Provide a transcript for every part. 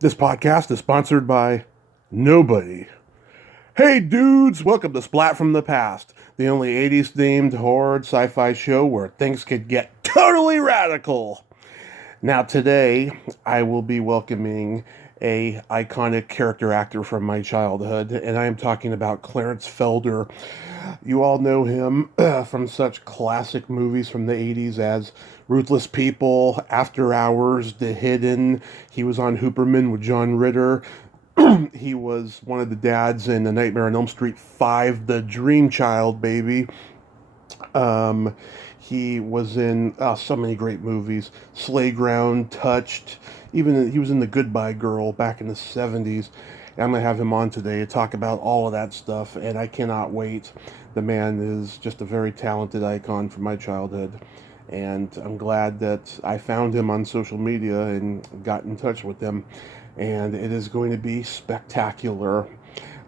This podcast is sponsored by nobody. Hey dudes, welcome to Splat from the Past, the only 80s themed horror sci-fi show where things could get totally radical. Now today, I will be welcoming a iconic character actor from my childhood, and I am talking about Clarence Felder. You all know him from such classic movies from the 80s as Ruthless People, After Hours, The Hidden. He was on Hooperman with John Ritter. He was one of the dads in The Nightmare on Elm Street 5, The Dream Child, baby. Um, he was in so many great movies. Slayground, Touched. Even he was in The Goodbye Girl back in the 70s. I'm going to have him on today to talk about all of that stuff, and I cannot wait. The man is just a very talented icon from my childhood, and I'm glad that I found him on social media and got in touch with him, and it is going to be spectacular.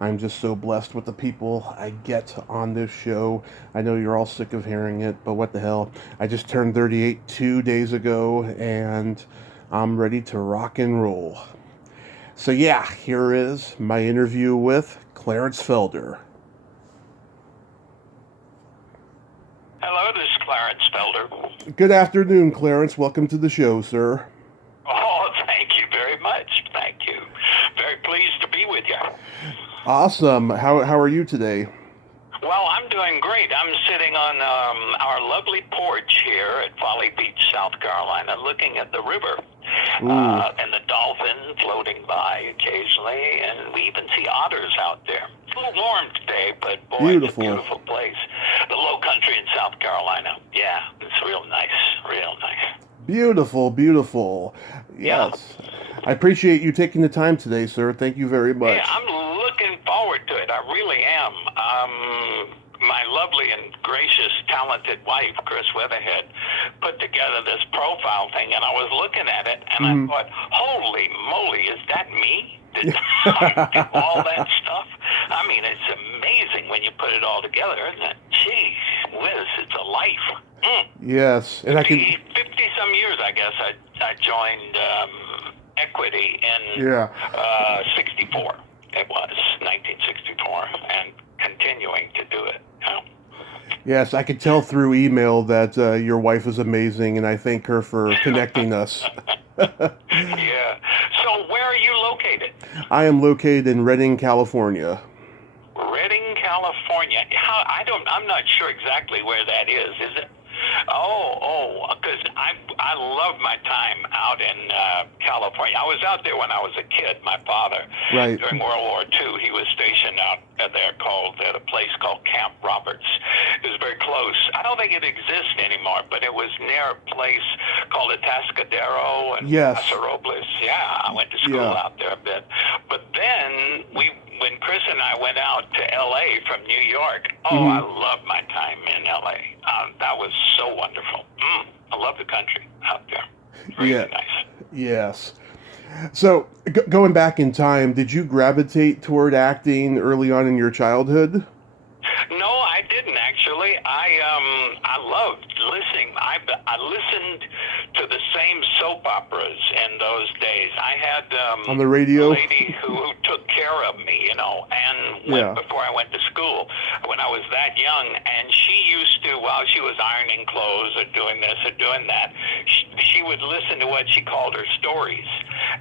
I'm just so blessed with the people I get on this show. I know you're all sick of hearing it, but what the hell. I just turned 38 2 days ago, and I'm ready to rock and roll. So yeah, here is my interview with Clarence Felder. Hello, this is Clarence Felder. Good afternoon, Clarence. Welcome to the show, sir. Oh, thank you very much. Thank you. Very pleased to be with you. Awesome. How are you today? Well, I'm doing great. I'm sitting on our lovely porch here at Folly Beach, South Carolina, looking at the river. And the dolphin floating by occasionally, and we even see otters out there. It's a little warm today, but boy, Beautiful. It's a beautiful place. The low country in South Carolina. Yeah, it's real nice, real nice. Beautiful, beautiful. Yes. Yeah. I appreciate you taking the time today, sir. Thank you very much. Yeah, I'm looking forward to it. I really am. My lovely and gracious, talented wife, Chris Weatherhead, put together this profile thing, and I was looking at it, and I thought, holy moly, is that me? Did I do all that stuff? I mean, it's amazing when you put it all together, isn't it? Jeez whiz, it's a life. Yes, and 50-some years, I guess, I joined Equity in 64. It was 1964, and continuing to do it. Yes, I could tell through email that your wife is amazing, and I thank her for connecting us. Yeah. So where are you located? I am located in Redding, California. Redding, California. I'm not sure exactly where that is. Is it? Because I love my time out in California. I was out there when I was a kid. My father, Right. during World War II, he was stationed out there at a place called Camp Roberts. It was very close. I don't think it exists anymore, but it was near a place called Atascadero and Paso Robles. Yeah, I went to school out there a bit. But then when Chris and I went out to L.A. from New York, I loved my time in L.A. That was so wonderful. I love the country out there. Really nice. Yes. So, going back in time, did you gravitate toward acting early on in your childhood? No, I didn't actually. I loved listening. I listened to the same soap operas in those days. I had on the radio a lady who took care of me, and before I went to school, when I was that young, and she used to, while she was ironing clothes or doing this or doing that, she would listen to what she called her stories,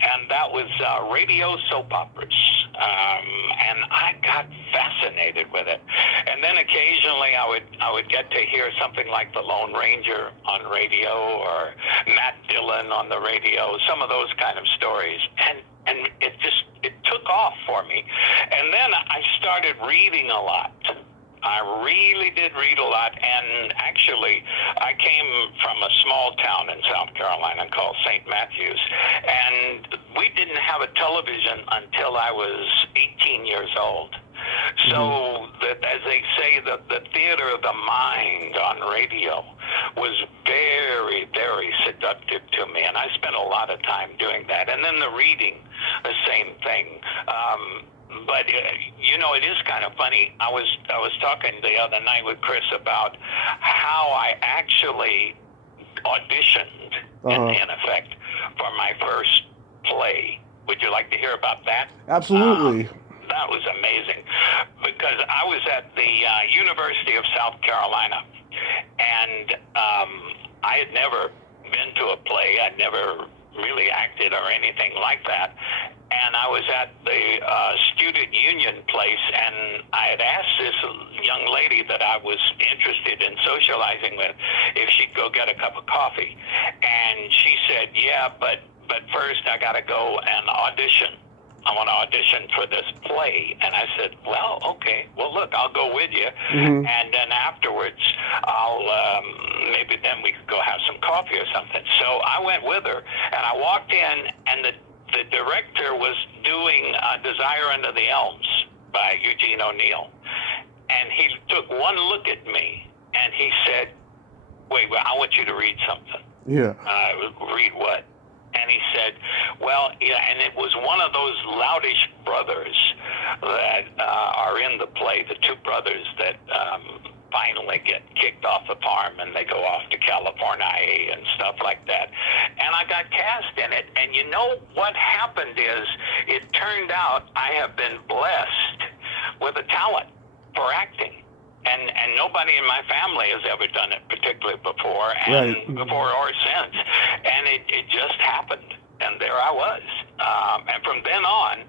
and that was radio soap operas, and I got fascinated with it. And then occasionally I would get to hear something like The Lone Ranger on radio or Matt Dillon on the radio, some of those kind of stories. And it took off for me. And then I started reading a lot. I really did read a lot, and actually I came from a small town in South Carolina called St. Matthews, and we didn't have a television until I was 18 years old. So that, as they say, the theater of the mind on radio was very, very seductive to me, and I spent a lot of time doing that. And then the reading, the same thing. But it is kind of funny. I was talking the other night with Chris about how I actually auditioned, in effect, for my first play Would you like to hear about that? Absolutely. That was amazing, because I was at the University of South Carolina, and I had never been to a play. I'd never really acted or anything like that. And I was at the student union place, and I had asked this young lady that I was interested in socializing with if she'd go get a cup of coffee. And she said, yeah, but first I got to go and audition. I want to audition for this play. And I said, well, okay. Well, look, I'll go with you. Mm-hmm. And then afterwards, I'll maybe then we could go have some coffee or something. So I went with her, and I walked in, and the director was doing Desire Under the Elms by Eugene O'Neill. And he took one look at me, and he said, wait, I want you to read something. Yeah. Read what? And he said, well, yeah, and it was one of those loutish brothers that are in the play, the two brothers that finally get kicked off the farm and they go off to California and stuff like that. And I got cast in it. And you know what happened is, it turned out I have been blessed with a talent for acting. And nobody in my family has ever done it, particularly before, and right. before or since. And it just happened. And there I was. And from then on,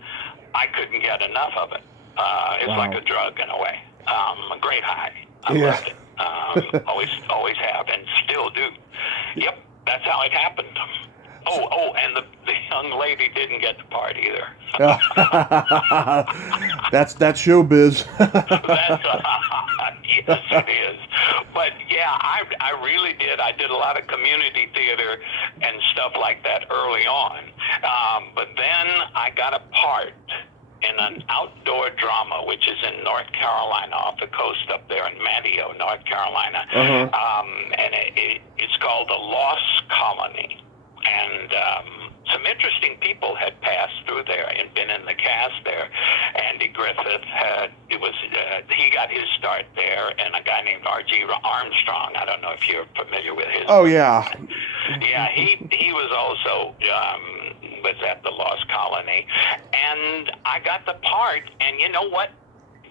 I couldn't get enough of it. It's wow. like a drug in a way. A great high. I yeah. loved it. Always have, and still do. Yep, that's how it happened. Oh, and the young lady didn't get the part either. That's showbiz. Yes, it is. But yeah, I really did. I did a lot of community theater and stuff like that early on. But then I got a part in an outdoor drama, which is in North Carolina, off the coast up there in Manteo, North Carolina. Uh-huh. And it's called The Lost Colony. And some interesting people had passed through there and been in the cast there. Andy Griffith he got his start there, and a guy named R.G. Armstrong. I don't know if you're familiar with his. Oh yeah. Yeah, he was also was at the Lost Colony, and I got the part. And you know what?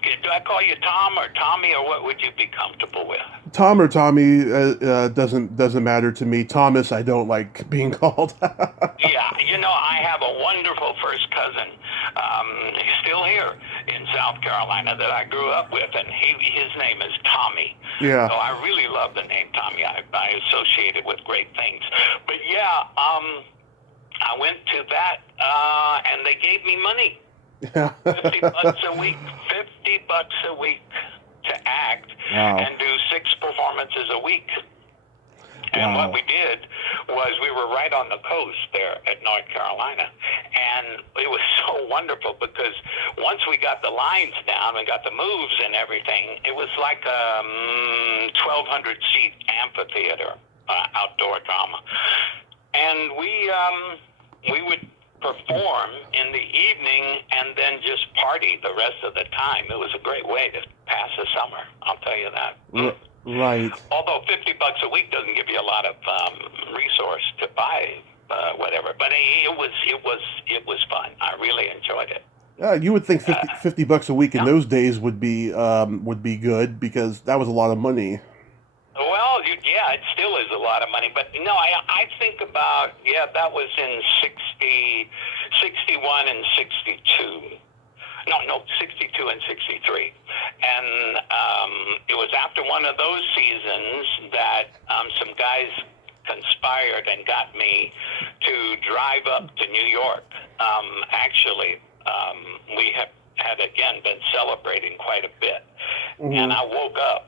Do I call you Tom or Tommy, or what would you be comfortable with? Tom or Tommy doesn't matter to me. Thomas, I don't like being called. Yeah, I have a wonderful first cousin. He's still here in South Carolina that I grew up with, and his name is Tommy. Yeah. So I really love the name Tommy. I associate it with great things. But yeah, I went to that, and they gave me money. Yeah. $50 a week. $50 a week to act. Wow. And do 6 performances a week. And wow. what we did was we were right on the coast there at North Carolina. And it was so wonderful because once we got the lines down and got the moves and everything, it was like a 1,200-seat amphitheater, outdoor drama. And we would perform in the evening and then just party the rest of the time. It was a great way to pass the summer, I'll tell you that. Right. Although $50 a week doesn't give you a lot of resource to buy whatever, but it was fun. I really enjoyed it. You would think $50 a week in those days would be good, because that was a lot of money. Well, yeah, it still is a lot of money. But no, I think about, that was in 61 and 62. No, 62 and 63. And it was after one of those seasons that some guys conspired and got me to drive up to New York. Actually, we had again been celebrating quite a bit. Mm-hmm. And I woke up.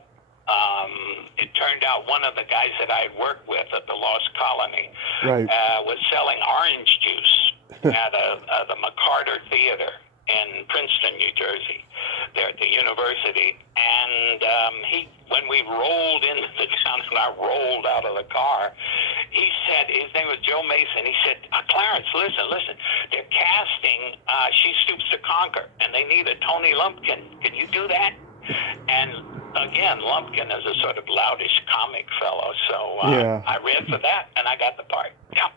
It turned out one of the guys that I had worked with at the Lost Colony was selling orange juice at the McCarter Theater in Princeton, New Jersey, there at the university. And when we rolled into the town and I rolled out of the car, he said, his name was Joe Mason, he said, Clarence, listen, they're casting She Stoops to Conquer, and they need a Tony Lumpkin. Can you do that? And again, Lumpkin is a sort of loutish comic fellow, so I read for that, and I got the part. Yeah.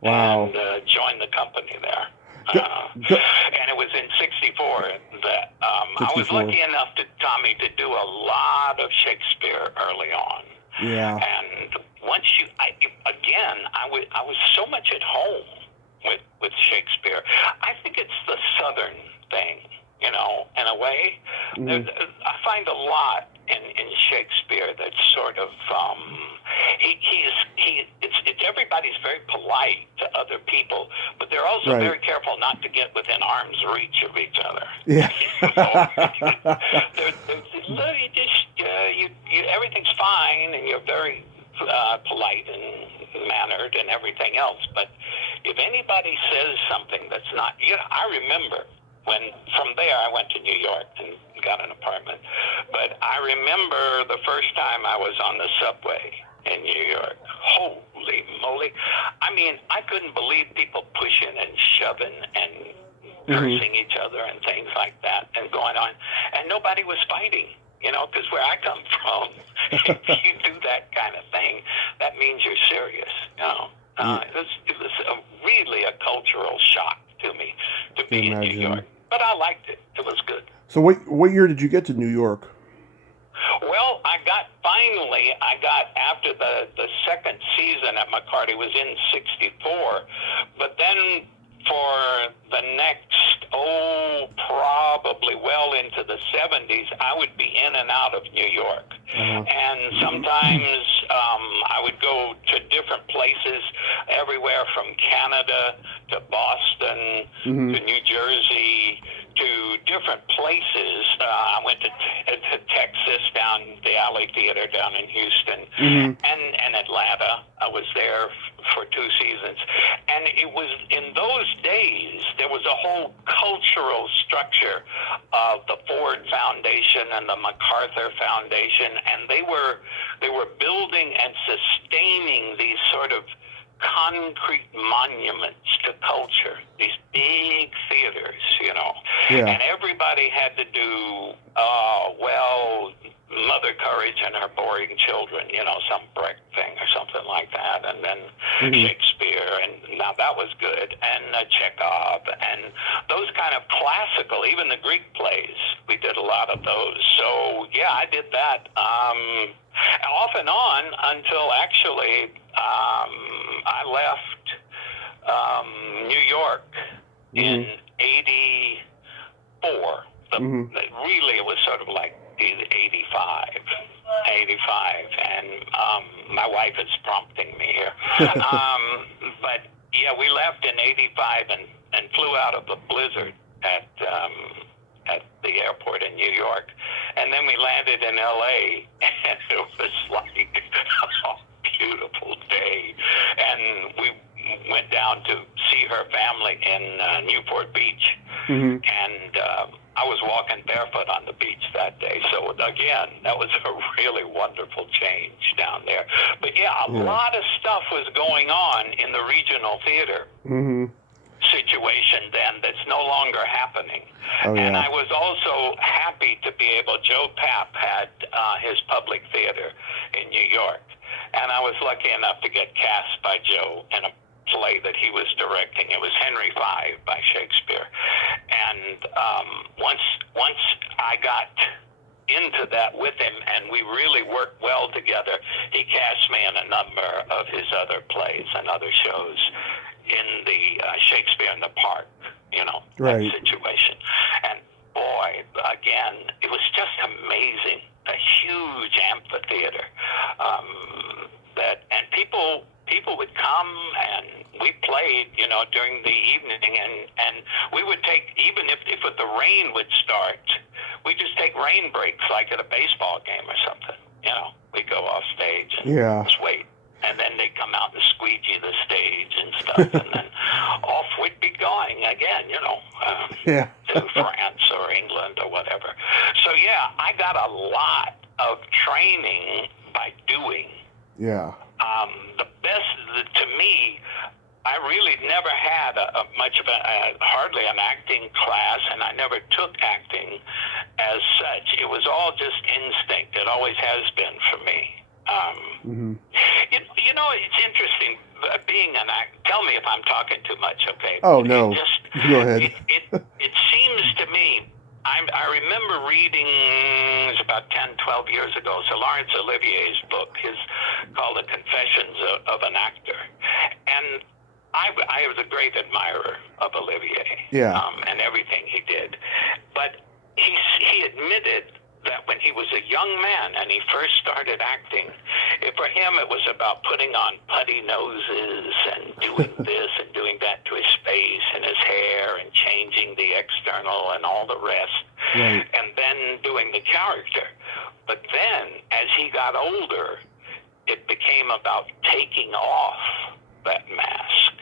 Wow. And joined the company there. And it was in '64 that I was 64. lucky enough Tommy, to do a lot of Shakespeare early on. Yeah. And once I was so much at home with Shakespeare. I think it's the Southern thing, in a way. Mm-hmm. I find a lot in Shakespeare that's sort of everybody's very polite to other people, but they're also very careful not to get within arm's reach of each other. Yeah. Everything's fine, and you're very polite and mannered and everything else. But if anybody says something that's not, I remember when from there I went to New York and got an apartment. But I remember the first time I was on the subway in New York. Holy moly. I mean, I couldn't believe people pushing and shoving and cursing each other and things like that and going on. And nobody was fighting, because where I come from, if you do that kind of thing, that means you're serious, It was really a cultural shock to me to be in New York. But I liked it. It was good. So what year did you get to New York? Well, I got after the second season at McCarty was in '64, but then for the next, probably well into the '70s, I would be in and out of New York. And sometimes I would go to different places, everywhere from Canada to Boston to New Jersey to different places. I went to Texas, down the Alley Theater down in Houston, and Atlanta. I was there for 2 seasons. And it was in those days, there was a whole cultural structure of the Ford Foundation and the MacArthur Foundation, and they were building and sustaining these sort of concrete monuments to culture, these big theaters, and everybody had to do, Mother Courage and Her Boring Children, some Brecht thing or something like that, and then Shakespeare, and now that was good, and Chekhov, and those kind of classical, even the Greek plays, we did a lot of those. So, yeah, I did that off and on until actually I left New York in '84. Really, it was sort of like 85, and my wife is prompting me here. But yeah, we left in '85 and flew out of the blizzard at the airport in New York, and then we landed in LA, and it was like a beautiful day, and we went down to see her family in Newport Beach, and I was walking barefoot on the beach that day. So again, that was a really wonderful change down there. But yeah, a lot of stuff was going on in the regional theater situation then that's no longer happening. And I was also happy to be able, Joe Papp had his public theater in New York, and I was lucky enough to get cast by Joe in a play that he was directing. It was Henry V by Shakespeare. And once I got into that with him, and we really worked well together, he cast me in a number of his other plays and other shows in the Shakespeare in the Park, that situation. And boy, again, it was just amazing. A huge amphitheater. And people would come, and we played, during the evening, and we would take, even if the rain would start, we just take rain breaks like at a baseball game or something. We'd go off stage and just wait. And then they'd come out and squeegee the stage and stuff, and then off we'd be going again, to France or England or whatever. So, yeah, I got a lot of training by doing. Yeah. The best, to me, I really never had much of hardly an acting class, and I never took acting as such. It was all just instinct. It always has been for me. Mm-hmm. You know, it's interesting being an actor. Tell me if I'm talking too much, okay? Oh, no. Go ahead. It seems to me, I remember reading, it was about 10, 12 years ago, so Laurence Olivier's book, called The Confessions of an Actor. And I was a great admirer of Olivier, Yeah. and everything he did. But he admitted that when he was a young man and he first started acting, for him it was about putting on putty noses and doing this and doing that to his face and his hair and changing the external and all the rest, right. and then doing the character. But then, as he got older, it became about taking off that mask.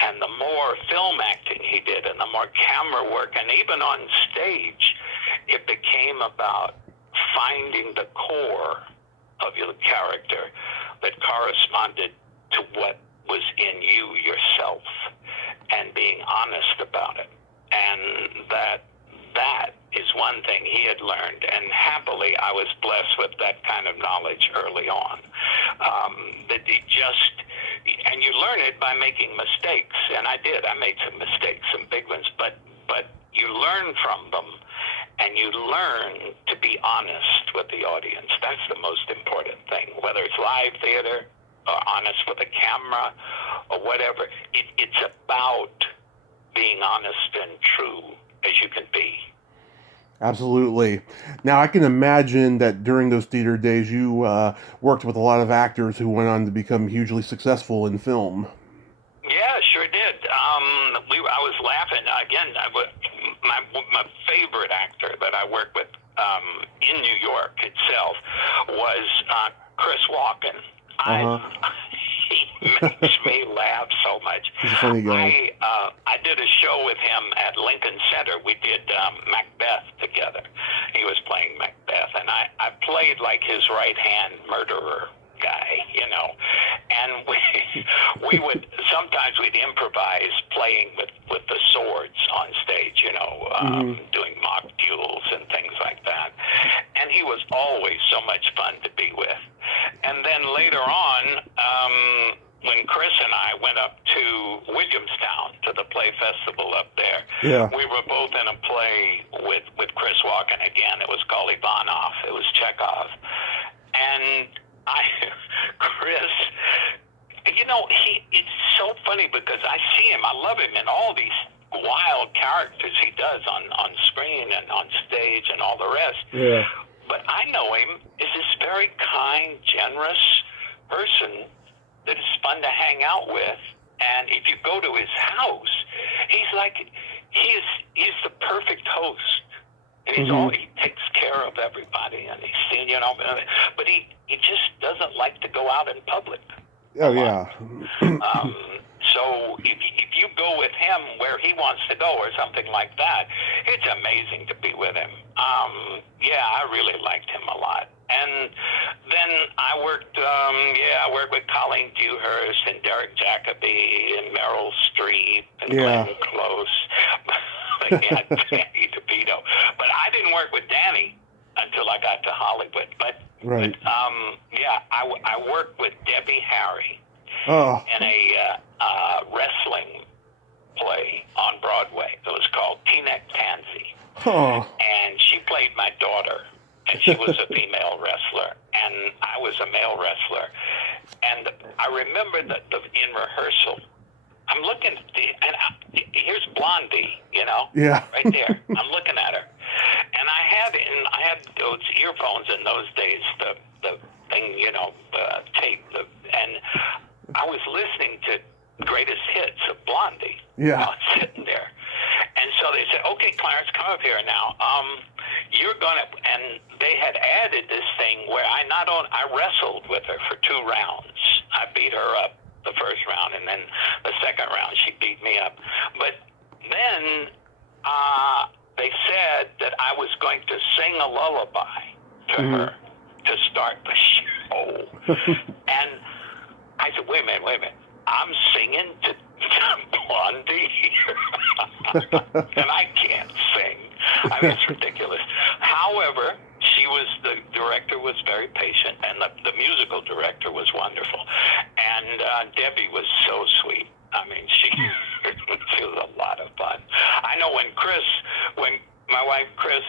And the more film acting he did and the more camera work, and even on stage, it became about finding the core of your character that corresponded to what was in you yourself and being honest about it. And that is one thing he had learned, and happily I was blessed with that kind of knowledge early on. That he just, and you learn it by making mistakes, and I did. I made some mistakes, some big ones, but you learn from them, and you learn to be honest with the audience. That's the most important thing, whether it's live theater or honest with a camera or whatever. It's about being honest and true as you can be. Absolutely. Now, I can imagine that during those theater days, you worked with a lot of actors who went on to become hugely successful in film. Yeah, sure did. I was laughing. Again, my favorite actor that I worked with in New York itself was Chris Walken. He makes me laugh so much. He's a funny guy. I did a show with him at Lincoln Center. We did Macbeth together. He was playing Macbeth, and I played like his right-hand murderer guy, you know. And we would sometimes we'd improvise playing with the swords on stage, you know, doing mock duels and things like that. And he was always so much fun to be with. And then later on, when Chris and I went up to Williamstown to the play festival up there, we were both in a play with Chris Walken again. It was called Ivanov. It was Chekhov. And Chris, you know, it's so funny because I see him, I love him in all these wild characters he does on screen and on stage and all the rest. Yeah. But I know him as this very kind, generous person that is fun to hang out with. And if you go to his house, he's like, he's the perfect host. And he takes care of everybody, and he's, you know, but he just doesn't like to go out in public. Oh, yeah. So if you go with him where he wants to go or something like that, it's amazing to be with him. Yeah, I really liked him a lot. And then I worked with Colleen Dewhurst and Derek Jacobi and Meryl Streep and Glenn Close. Yeah, Danny DeVito. But I didn't work with Danny until I got to Hollywood. But I worked with Debbie Harry in a wrestling play on Broadway. It was called Teaneck Tansy. And she played my daughter, and she was a female wrestler, and I was a male wrestler. And I remember that in rehearsal, I'm looking at here's Blondie, you know, right there. I'm looking at her, and I had those earphones in those days, the thing, you know, the tape, and I was listening to greatest hits of Blondie. Yeah. I was sitting there, and so they said, "Okay, Clarence, come up here now. You're gonna," and they had added this thing where I wrestled with her for 2 rounds. I beat her up the first round, and then the second round she beat me up. But then they said that I was going to sing a lullaby to her to start the show. And I said, wait a minute. I'm singing to Blondie and I can't sing. I mean, it's ridiculous. However, she was the director was very patient, and the musical director was wonderful, and Debbie was so sweet. I mean, she was a lot of fun. I know when my wife Chris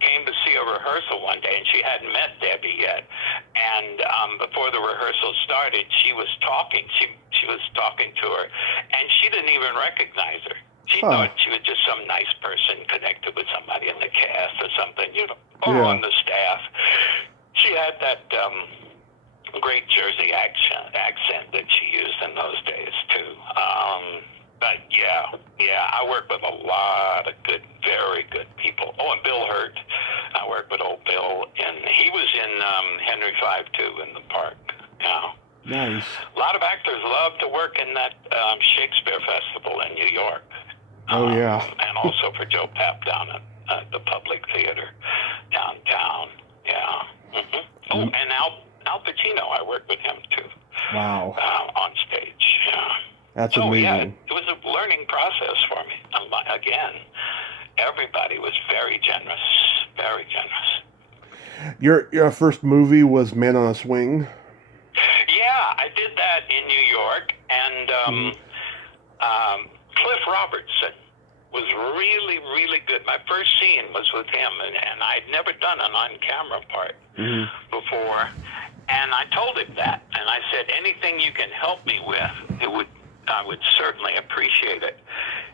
came to see a rehearsal one day, and she hadn't met Debbie yet, and before the rehearsal started, she was talking. She was talking to her, and she didn't even recognize her. She thought she was just some nice person connected with somebody in the cast or something, or on the staff. She had that great Jersey accent that she used in those days too. But I worked with a lot of good, very good people. Oh, and Bill Hurt. I worked with old Bill, and he was in Henry V too in the park. Yeah. Nice. A lot of actors love to work in that Shakespeare Festival in New York. Oh, yeah. And also for Joe Papp down at the Public Theater downtown. Yeah. Mm-hmm. Oh, and Al Pacino, I worked with him too. Wow. On stage. Yeah. That's amazing. Yeah, it was a learning process for me. Again, everybody was very generous. Very generous. Your first movie was Man on a Swing? Yeah, I did that in New York, and Cliff Robertson was really, really good. My first scene was with him, and I'd never done an on-camera part before. And I told him that, and I said, anything you can help me with, I would certainly appreciate it.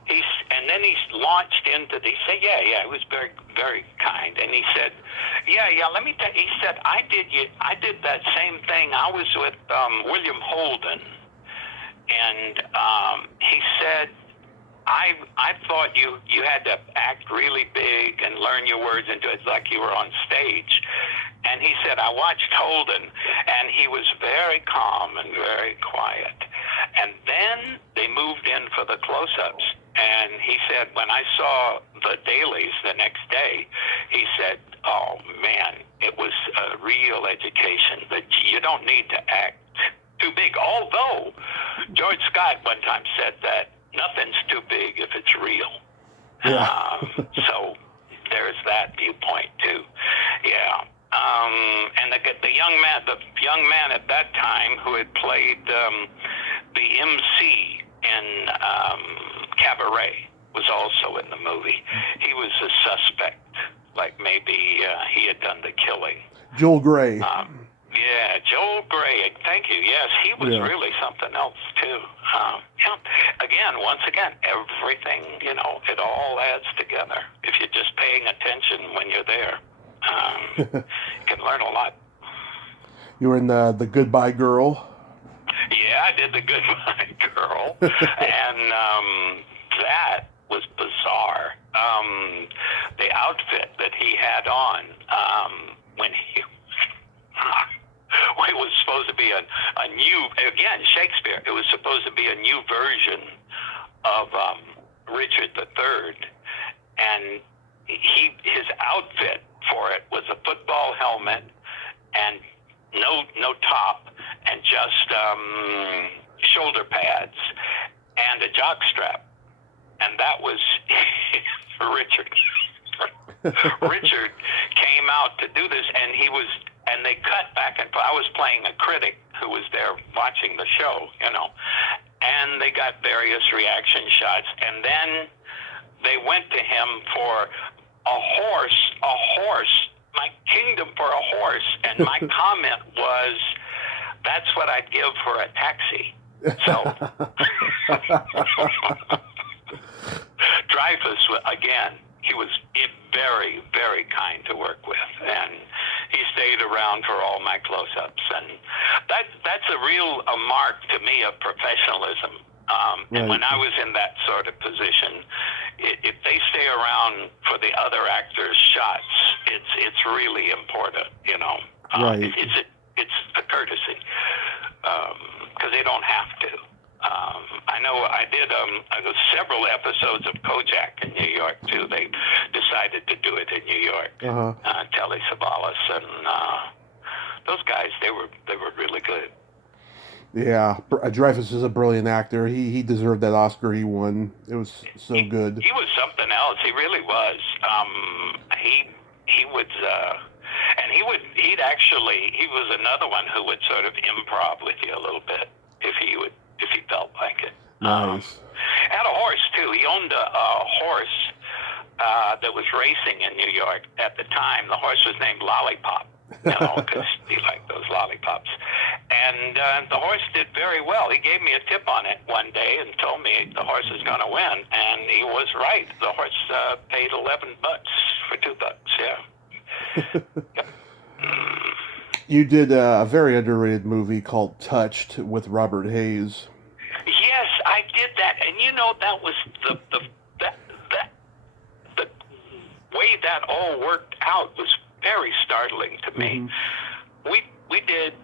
And then he launched into he said, yeah, he was very, very kind. And he said, yeah, let me tell you, he said, I did that same thing. I was with William Holden, and he said, I thought you had to act really big and learn your words and do it like you were on stage. And he said, I watched Holden, and he was very calm and very quiet. And then they moved in for the close-ups. And he said, when I saw the dailies the next day, he said, oh, man, it was a real education that you don't need to act too big. Although George Scott one time said that nothing's too big if it's real. Yeah. So there's that viewpoint, too. Yeah. And the young man at that time who had played the MC in Cabaret was also in the movie. He was a suspect, like maybe he had done the killing. Joel Grey. Yeah, Joel Grey. Thank you. Yes, he was really something else too. Once again, everything, it all adds together. If you're just paying attention when you're there, you can learn a lot. You were in the Goodbye Girl. Yeah, I did the Goodbye Girl, and that was bizarre. The outfit that he had on when he it was supposed to be a new, again, Shakespeare. It was supposed to be a new version of Richard III, and his outfit for it was a football helmet and no top and just shoulder pads and a jockstrap, and that was Richard. Richard came out to do this, and they cut back and forth. I was playing a critic who was there watching the show, and they got various reaction shots, and then they went to him for a horse, my kingdom for a horse, and my comment was, that's what I'd give for a taxi. So Dreyfus, again, he was very, very kind to work with, and he stayed around for all my close-ups, and that's a mark to me of professionalism. And when I was in that sort of position, if they stay around for the other actors' shots, it's really important, Right. It's a courtesy, because they don't have to. I know I did several episodes of Kovac in New York too. They decided to do it in New York. Telly Savalas and those guys, they were really good. Yeah, Dreyfus is a brilliant actor. He deserved that Oscar he won. It was so good. He was something else. He really was. He was, And he was another one who would sort of improv with you a little bit if he felt like it. Nice. Had a horse too. He owned a horse that was racing in New York at the time. The horse was named Lollipop, because he liked those lollipops. And the horse did very well. He gave me a tip on it one day and told me the horse is going to win, and he was right. The horse paid $11 for $2. Yeah. Yep. You did a very underrated movie called Touched with Robert Hayes. Yes, I did that, and that was the way that all worked out was very startling to me. Mm-hmm. We did.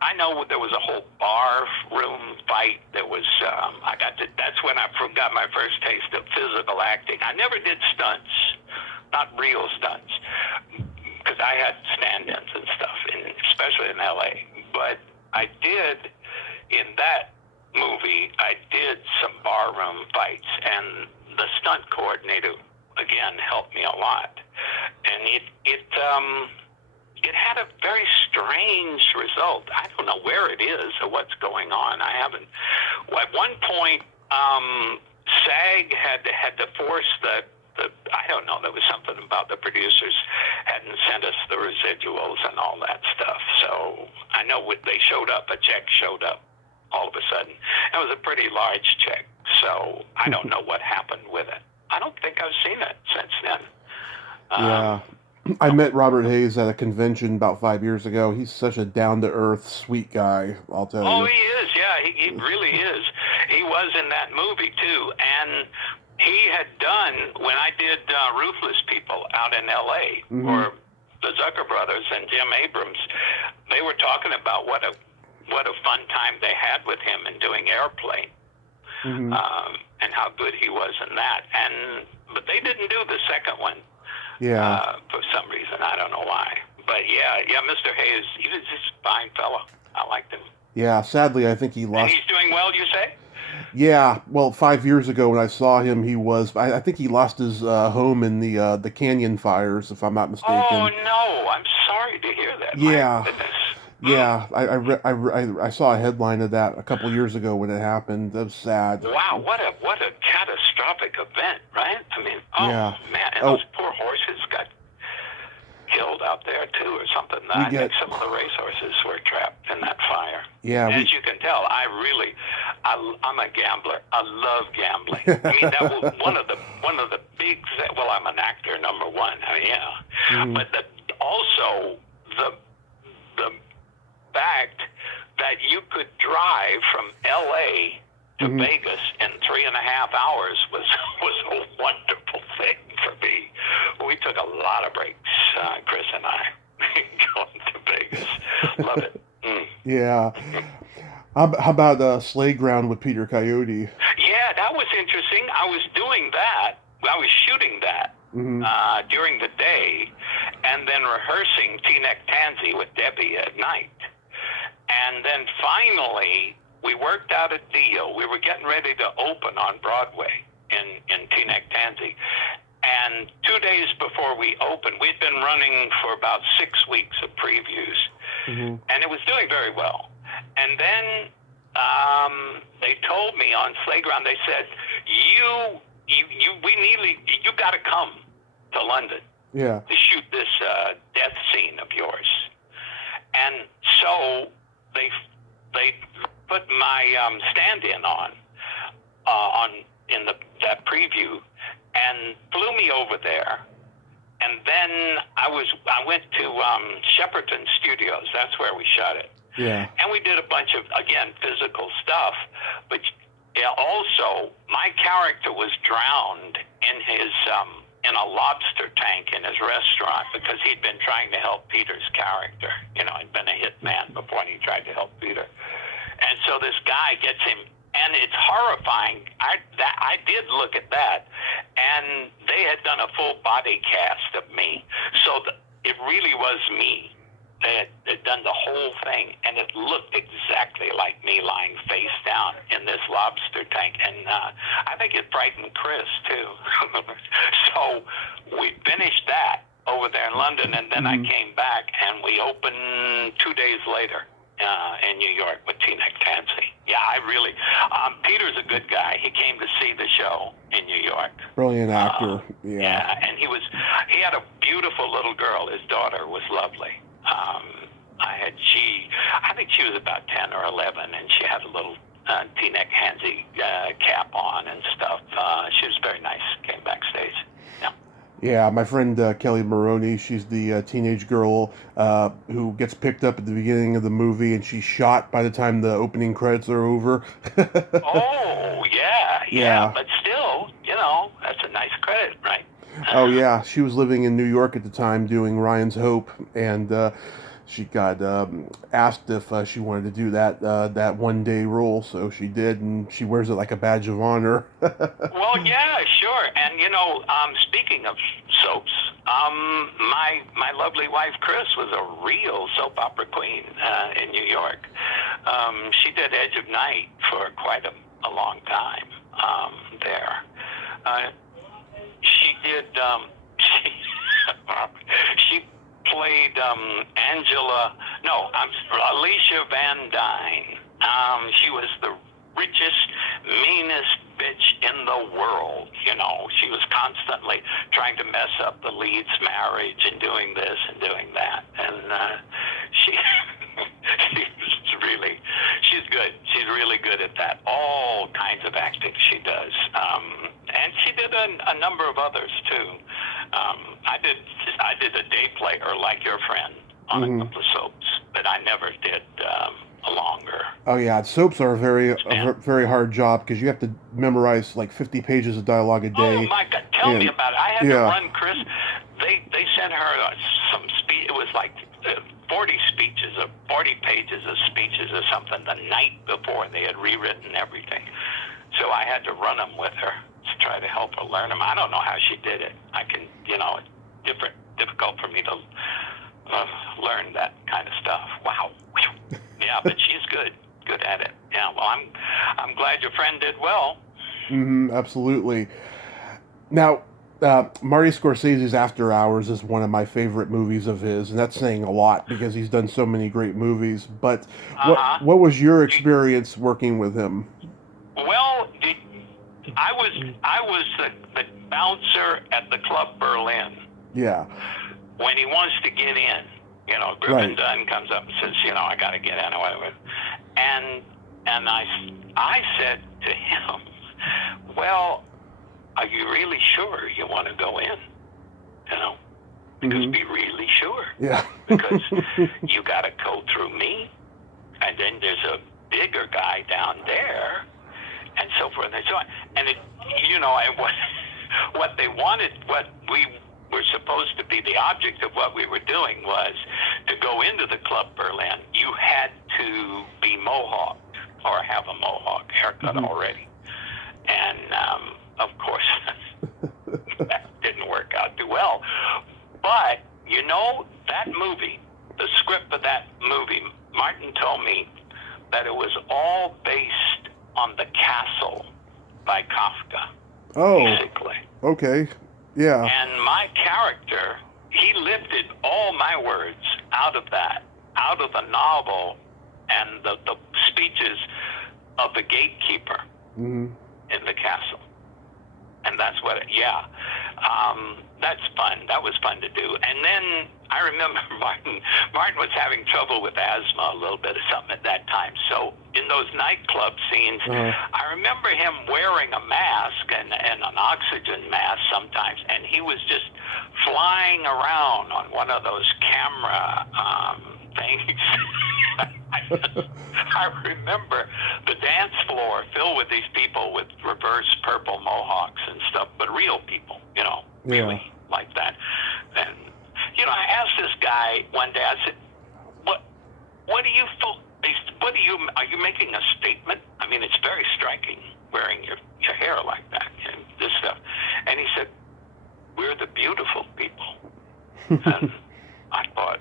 I know there was a whole bar room fight. There was. That's when I got my first taste of physical acting. I never did stunts, not real stunts, because I had stand-ins and stuff, especially in L.A. But I did in that movie. I did some barroom fights, and the stunt coordinator again helped me a lot, and it had a very strange result. I don't know where it is or what's going on. I haven't. At one point, SAG had to force the. I don't know. There was something about the producers hadn't sent us the residuals and all that stuff. So I know they showed up. A check showed up all of a sudden. It was a pretty large check. So I don't know what happened with it. I don't think I've seen it since then. Yeah. I met Robert Hayes at a convention about 5 years ago. He's such a down-to-earth, sweet guy, I'll tell you. Oh, he is, yeah. He really is. He was in that movie, too. And he had done, when I did Ruthless People out in L.A., mm-hmm. or the Zucker brothers and Jim Abrams, they were talking about what a fun time they had with him in doing Airplane. Mm-hmm. And how good he was in that. But they didn't do the second one. Yeah. For some reason, I don't know why. But yeah, Mr. Hayes, he was just a fine fellow. I liked him. Yeah, sadly, I think he lost. And he's doing well, you say? Yeah, well, 5 years ago when I saw him, he was. I think he lost his home in the Canyon fires, if I'm not mistaken. Oh no, I'm sorry to hear that. Yeah. My goodness. Yeah, I saw a headline of that a couple years ago when it happened. That was sad. Wow, what a catastrophic event, right? I mean, yeah. Man, and those poor horses got killed out there too, or something. I think some of the racehorses were trapped in that fire. Yeah. As you can tell, I'm a gambler. I love gambling. I mean, that was one of the big. Well, I'm an actor, number one. I mean, yeah, mm-hmm. But also the fact that you could drive from L.A. to mm-hmm. Vegas in 3.5 hours was a wonderful thing for me. We took a lot of breaks, Chris and I, going to Vegas. Love it. Mm. Yeah. How about Sleigh Ground with Peter Coyote? Yeah, that was interesting. I was doing that. I was shooting that mm-hmm. During the day, and then rehearsing T-Neck Tansy with Debbie at night. And then finally, we worked out a deal. We were getting ready to open on Broadway in T-Neck Tansy. And 2 days before we opened, we'd been running for about 6 weeks of previews. Mm-hmm. And it was doing very well. And then they told me on Sleigh Ground, they said, you got to come to London to shoot this death scene of yours. And so they put my stand-in on in that preview and flew me over there. And then I went to Shepperton Studios. That's where we shot it. Yeah. And we did a bunch of, again, physical stuff. But also, my character was drowned in his in a lobster tank in his restaurant because he'd been trying to help Peter's character. He'd been a hitman before, and he tried to help Peter. And so this guy gets him, and it's horrifying. I did look at that, and they had done a full body cast of me. So it really was me. They had done the whole thing, and it looked exactly like me lying face down in this lobster tank. And I think it frightened Chris, too. So we finished that, over there in London, and then I came back, and we opened 2 days later in New York with T-Neck Tansy. Yeah, I really, Peter's a good guy. He came to see the show in New York. Brilliant actor. Yeah, and he had a beautiful little girl. His daughter was lovely. I think she was about 10 or 11, and she had a little T-Neck Tansy cap on and stuff. She was very nice. Came backstage. Yeah. Yeah, my friend Kelly Maroney, she's the teenage girl who gets picked up at the beginning of the movie, and she's shot by the time the opening credits are over. Oh, yeah. But still, that's a nice credit, right? Oh, yeah. She was living in New York at the time doing Ryan's Hope, and she got asked if she wanted to do that one-day role, so she did, and she wears it like a badge of honor. Well, yeah, sure. And, speaking of soaps, my lovely wife, Chris, was a real soap opera queen in New York. She did Edge of Night for quite a long time there. She did, she played Alicia Van Dyne. She was the richest, meanest bitch in the world. She was constantly trying to mess up the lead's marriage and doing this and doing that. And she's good. She's really good at that. All kinds of acting she does. And she did a number of others too. I did a day player like your friend on a couple of soaps, but I never did a longer. Oh yeah, soaps are a very hard job because you have to memorize like 50 pages of dialogue a day. Oh my God, tell me about it. I had to run Chris. They sent her some speech. It was like 40 pages of speeches or something the night before they had rewritten everything. So I had to run them with her to try to help her learn them. I don't know how she did it. It's difficult for me to learn that kind of stuff. Wow. Yeah, but she's good at it. Yeah, well, I'm glad your friend did well. Absolutely. Now, Marty Scorsese's After Hours is one of my favorite movies of his, and that's saying a lot because he's done so many great movies. But what was your experience working with him? Well, I was the bouncer at the Club Berlin. Yeah. When he wants to get in, Griffin Dunn comes up and says, I got to get in or whatever. And I said to him, well, are you really sure you want to go in? Because be really sure. Yeah. Because you got to go through me, and then there's a bigger guy down there, and so forth and so on. And what they wanted, what we were supposed to be, the object of what we were doing was to go into the Club Berlin. You had to be mohawked or have a mohawk haircut already. And, of course, that didn't work out too well. But, that movie, the script of that movie, Martin told me that it was all based on The Castle by Kafka. Oh, basically. Okay. Yeah. And my character, he lifted all my words out of the novel and the speeches of the gatekeeper in the castle. And that's that's fun. That was fun to do. And then I remember Martin was having trouble with asthma a little bit or something at that time. So in those nightclub scenes, I remember him wearing a mask and an oxygen mask sometimes, and he was just flying around on one of those camera things. I remember the dance floor filled with these people with reverse purple mohawks and stuff, but real people, really like that. And I asked this guy one day. I said, are you making a statement? I mean, it's very striking wearing your hair like that and this stuff. And he said, we're the beautiful people. And I thought,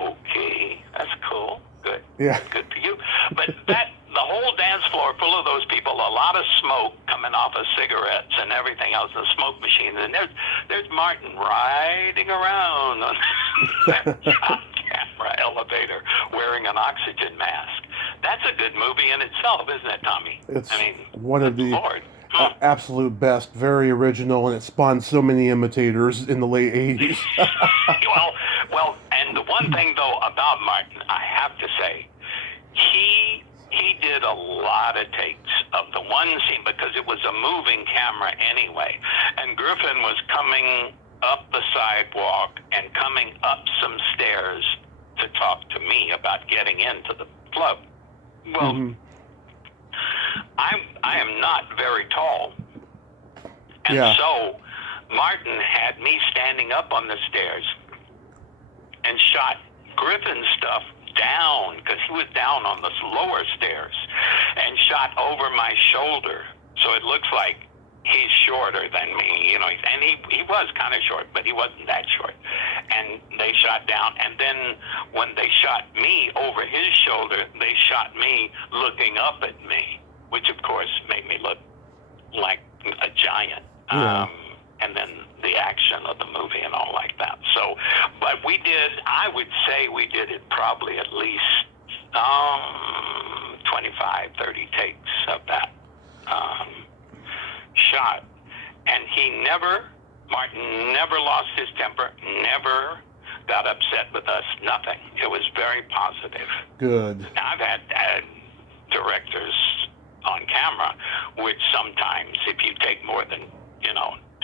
okay, that's cool. Good. Yeah. Good for you. But the whole dance floor full of those people, a lot of smoke coming off of cigarettes and everything else, the smoke machines, and there's Martin riding around on that camera elevator wearing an oxygen mask. That's a good movie in itself, isn't it, Tommy? It's one of the Lord. absolute best, very original, and it spawned so many imitators in the late 80s. well, and the one thing, though, about Martin, I have to say, he did a lot of takes of the one scene because it was a moving camera anyway. And Griffin was coming up the sidewalk and coming up some stairs to talk to me about getting into the club. Well, I am not very tall. And so Martin had me standing up on the stairs and shot Griffin's stuff down, because he was down on the lower stairs, and shot over my shoulder. So it looks like he's shorter than me, you know, and he was kind of short, but he wasn't that short. And they shot down, and then when they shot me over his shoulder, they shot me looking up at me, which of course made me look like a giant. And then the action of the movie and all like that. So, but I would say we did it probably at least 25, 30 takes of that shot. And Martin never lost his temper, never got upset with us, nothing. It was very positive. Good. Now, I've had directors on camera, which sometimes if you take more than,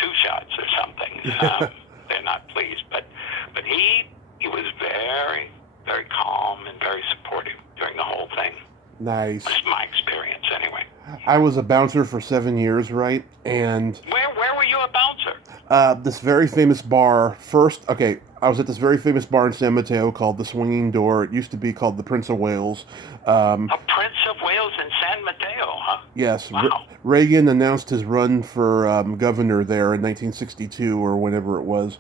2 shots or something, they're not pleased. But he was very, very calm and very supportive during the whole thing. Nice. That's my experience, anyway. I was a bouncer for 7 years, right? And where were you a bouncer? This very famous bar. I was at this very famous bar in San Mateo called the Swinging Door. It used to be called the Prince of Wales. A Prince of Wales in San Mateo, huh? Yes. Wow. Reagan announced his run for governor there in 1962 or whenever it was.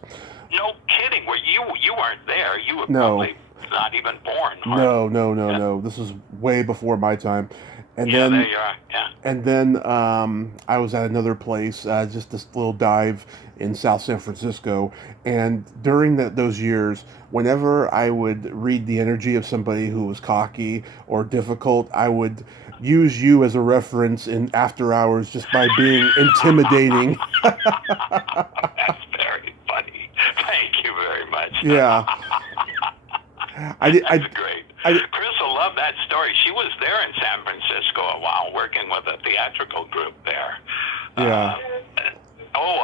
No kidding. You weren't there. You were probably not even born. No. This is way before my time. And then, there you are. Yeah. And then I was at another place, just this little dive in South San Francisco. And during those years, whenever I would read the energy of somebody who was cocky or difficult, I would use you as a reference in after hours just by being intimidating. That's very funny. Thank you very much. Yeah. That's great. Chris will love that story. She was there in San Francisco a while, working with a theatrical group there. Yeah.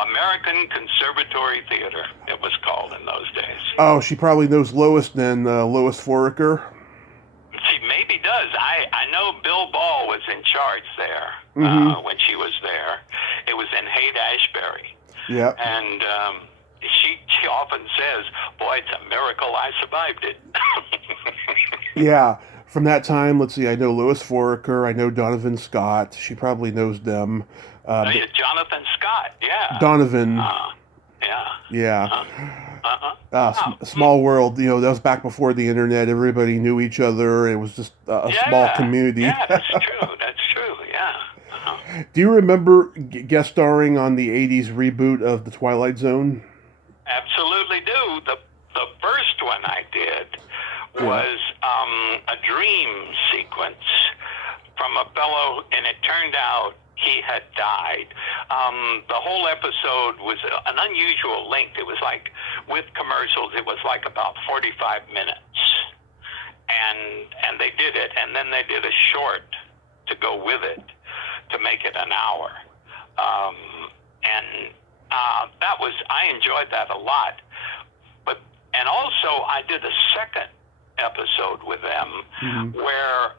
American Conservatory Theater, it was called in those days. Oh, she probably knows Lois then, Lois Foraker. She maybe does. I know Bill Ball was in charge there when she was there. It was in Haight-Ashbury. Yeah. And she often says, boy, it's a miracle I survived it. Yeah. From that time, let's see, I know Lois Foraker, I know Donovan Scott. She probably knows them. Jonathan Scott, yeah. Donovan. Yeah. Small world, that was back before the internet. Everybody knew each other. It was just a small community. Yeah, that's true, yeah. Do you remember guest starring on the 80s reboot of The Twilight Zone? Absolutely do. The first one I did was a dream sequence from a fellow, and it turned out he had died. The whole episode was an unusual length. It was like, with commercials, it was like about 45 minutes. And they did it, and then they did a short to go with it to make it an hour. I enjoyed that a lot. And also I did a second episode with them where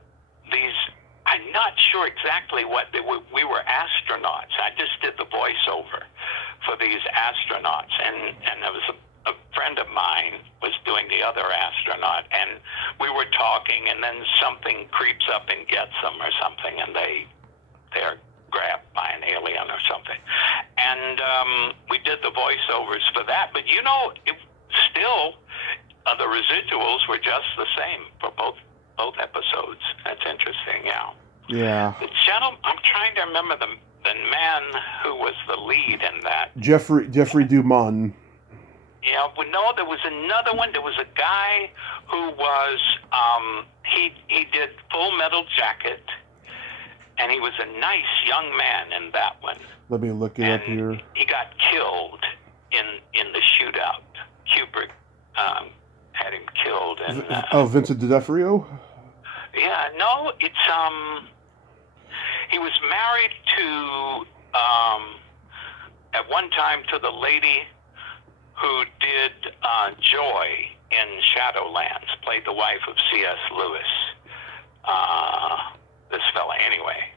I'm not sure exactly what they were. We were astronauts. I just did the voiceover for these astronauts, and there was a friend of mine was doing the other astronaut, and we were talking, and then something creeps up and gets them or something, and they're grabbed by an alien or something. And we did the voiceovers for that, but still the residuals were just the same for both episodes. That's interesting, yeah. Yeah. The gentleman, I'm trying to remember the man who was the lead in that. Jeffrey Dumont. Yeah, well, no, there was another one. There was a guy who was, he did Full Metal Jacket, and he was a nice young man in that one. Let me look it up here. He got killed in the shootout. Kubrick had him killed. And, Vincent D'Onofrio? Yeah, no, it's, he was married to, at one time to the lady who did Joy in Shadowlands, played the wife of C.S. Lewis. This fella, anyway.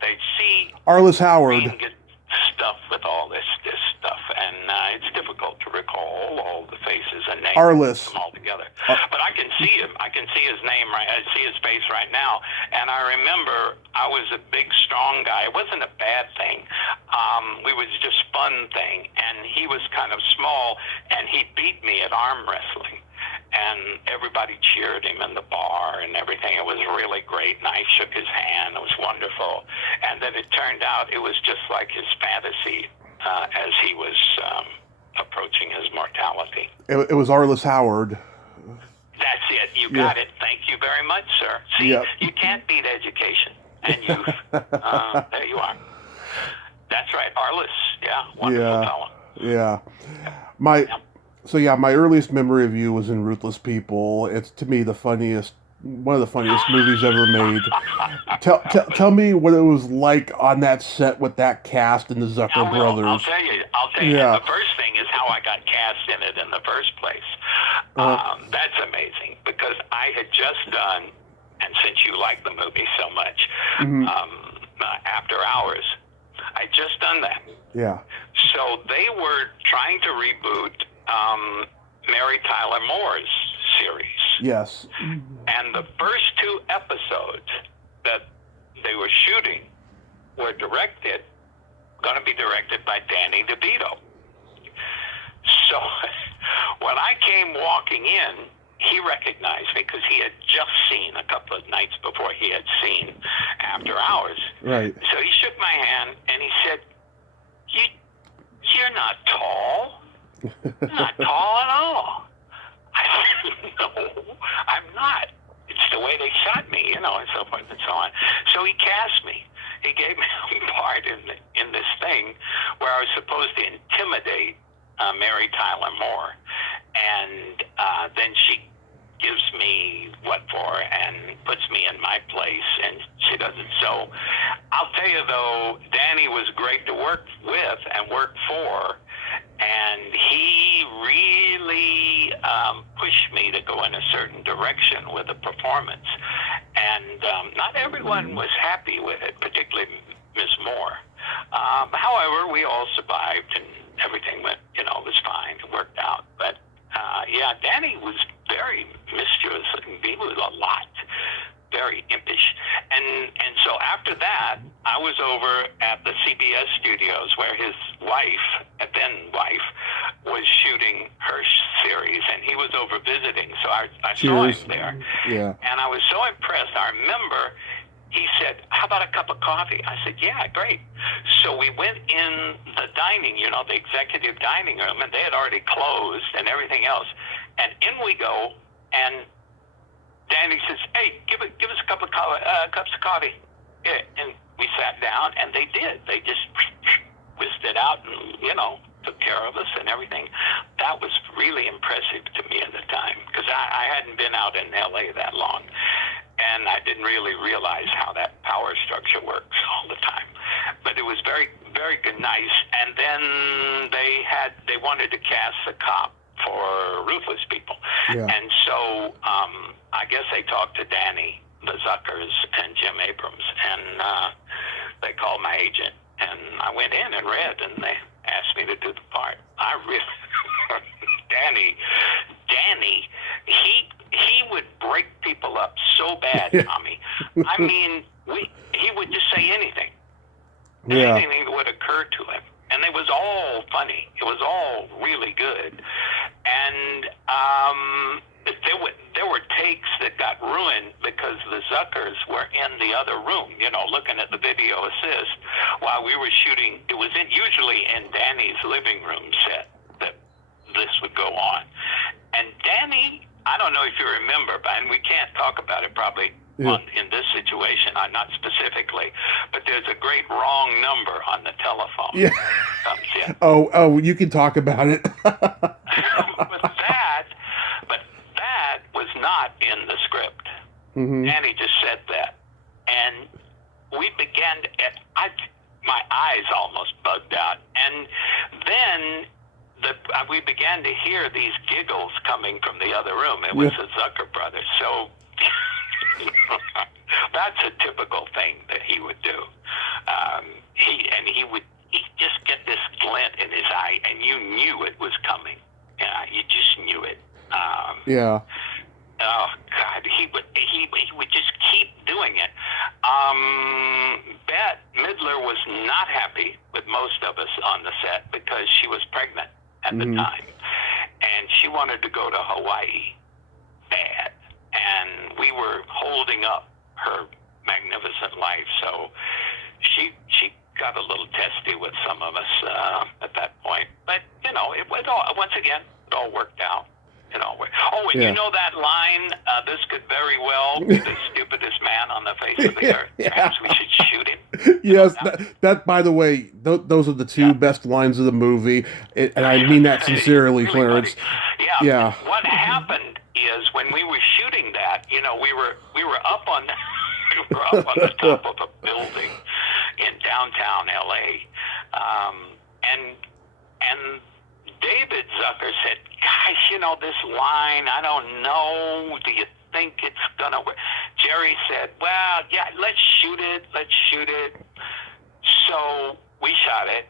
They see Arliss Howard. Get stuff with all this stuff, and it's difficult to recall all the faces and names Arliss. them all together. But I can see him. I can see his name right. I see his face right now. And I remember I was a big, strong guy. It wasn't a bad thing. We was just fun thing, and he was kind of small, and he beat me at arm wrestling. And everybody cheered him in the bar and everything. It was really great, and I shook his hand. It was wonderful. And then it turned out it was just like his fantasy as he was approaching his mortality. It was Arliss Howard. That's it. You got it. Thank you very much, sir. See, you can't beat education and youth. There you are. That's right, Arliss. Yeah, wonderful fellow. Yeah. My earliest memory of you was in Ruthless People. It's, to me, one of the funniest movies ever made. Tell me what it was like on that set with that cast and the Zucker brothers. I'll tell you. Yeah. The first thing is how I got cast in it in the first place. That's amazing, because I had just done, and since you like the movie so much, After Hours, I'd just done that. Yeah. So they were trying to reboot Mary Tyler Moore's series. Yes. And the first two episodes that they were shooting were going to be directed by Danny DeVito. So when I came walking in, he recognized me because he had just seen, a couple of nights before, he had seen After Hours. Right. So he shook my hand and he said, "You're not tall. You're not tall at all." I said, "No, I'm not. It's the way they shot me, and so forth and so on." So he cast me. He gave me a part in this thing where I was supposed to intimidate Mary Tyler Moore, and then she gives me what for and puts me in my place, and she does it. So I'll tell you, though, Danny was great to work with and work for, and he really pushed me to go in a certain direction with the performance. And not everyone was happy with it, particularly Miss Moore. However, we all survived, and everything went, was fine. It worked out. But Danny was very mischievous. He was a lot, very impish. And so after that, I was over at the CBS studios where his then wife, was shooting her series, and he was over visiting. So I saw him there. Yeah. And I was so impressed. I remember he said, "How about a cup of coffee?" I said, "Yeah, great." So we went in the dining, the executive dining room, and they had already closed and everything else. And in we go, and Danny says, "Hey, give us a cups of coffee." Yeah, and we sat down, and they did. They just whisked it out and, took care of us and everything. That was really impressive to me at the time, because I hadn't been out in L.A. that long, and I didn't really realize how that power structure works all the time. But it was very, very good, nice. And then they wanted to cast a cop for Ruthless People. Yeah. And so I guess they talked to Danny, the Zuckers, and Jim Abrams, and they called my agent, and I went in and read, and they asked me to do the part. I really, Danny, he would break people up so bad, Tommy. I mean, he would just say anything. Anything that would occur to him. And it was all funny. It was all really good. And there were takes that got ruined because the Zuckers were in the other room, looking at the video assist while we were shooting. It was usually in Danny's living room set that this would go on. And Danny, I don't know if you remember, and we can't talk about it probably in this situation, not specifically, but there's a great wrong number on the telephone. Yeah. Comes in. Oh, you can talk about it. But that was not in the script. Mm-hmm. Danny just said that. And we began to, my eyes almost bugged out. And then we began to hear these giggles coming from the other room. It was the Zucker brothers. So that's a typical thing that he would do. He would just get this glint in his eye, and you knew it was coming. You just knew it. Yeah. Oh God, he would just keep doing it. Bette Midler was not happy with most of us on the set because she was pregnant at the time, and she wanted to go to Hawaii bad, and we were holding up her magnificent life, so she got a little testy with some of us at that point. But it was all, once again, it all worked out. Oh, and you know that line, this could very well be the stupidest man on the face of the earth. Perhaps we should shoot him. Yes, that by the way, those are the two best lines of the movie, and I mean that sincerely, really, Clarence. Yeah. What happened is when we were shooting that, we were up on the top of a building in downtown LA, and David Zucker said, "Gosh, this line, I don't know. Do you think it's gonna work?" Jerry said, "Well, yeah, let's shoot it. So we shot it,